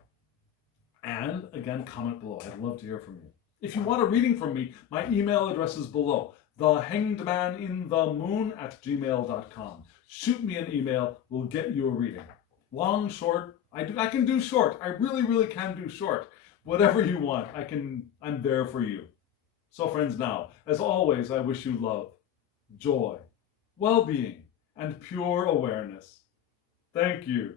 And again, comment below. I'd love to hear from you. If you want a reading from me, my email address is below. thehangedmaninthemoon@gmail.com. Shoot me an email. We'll get you a reading. Long, short. I can do short. I really, really can do short. Whatever you want, I'm there for you. So friends, now, as always, I wish you love, joy, well-being, and pure awareness. Thank you.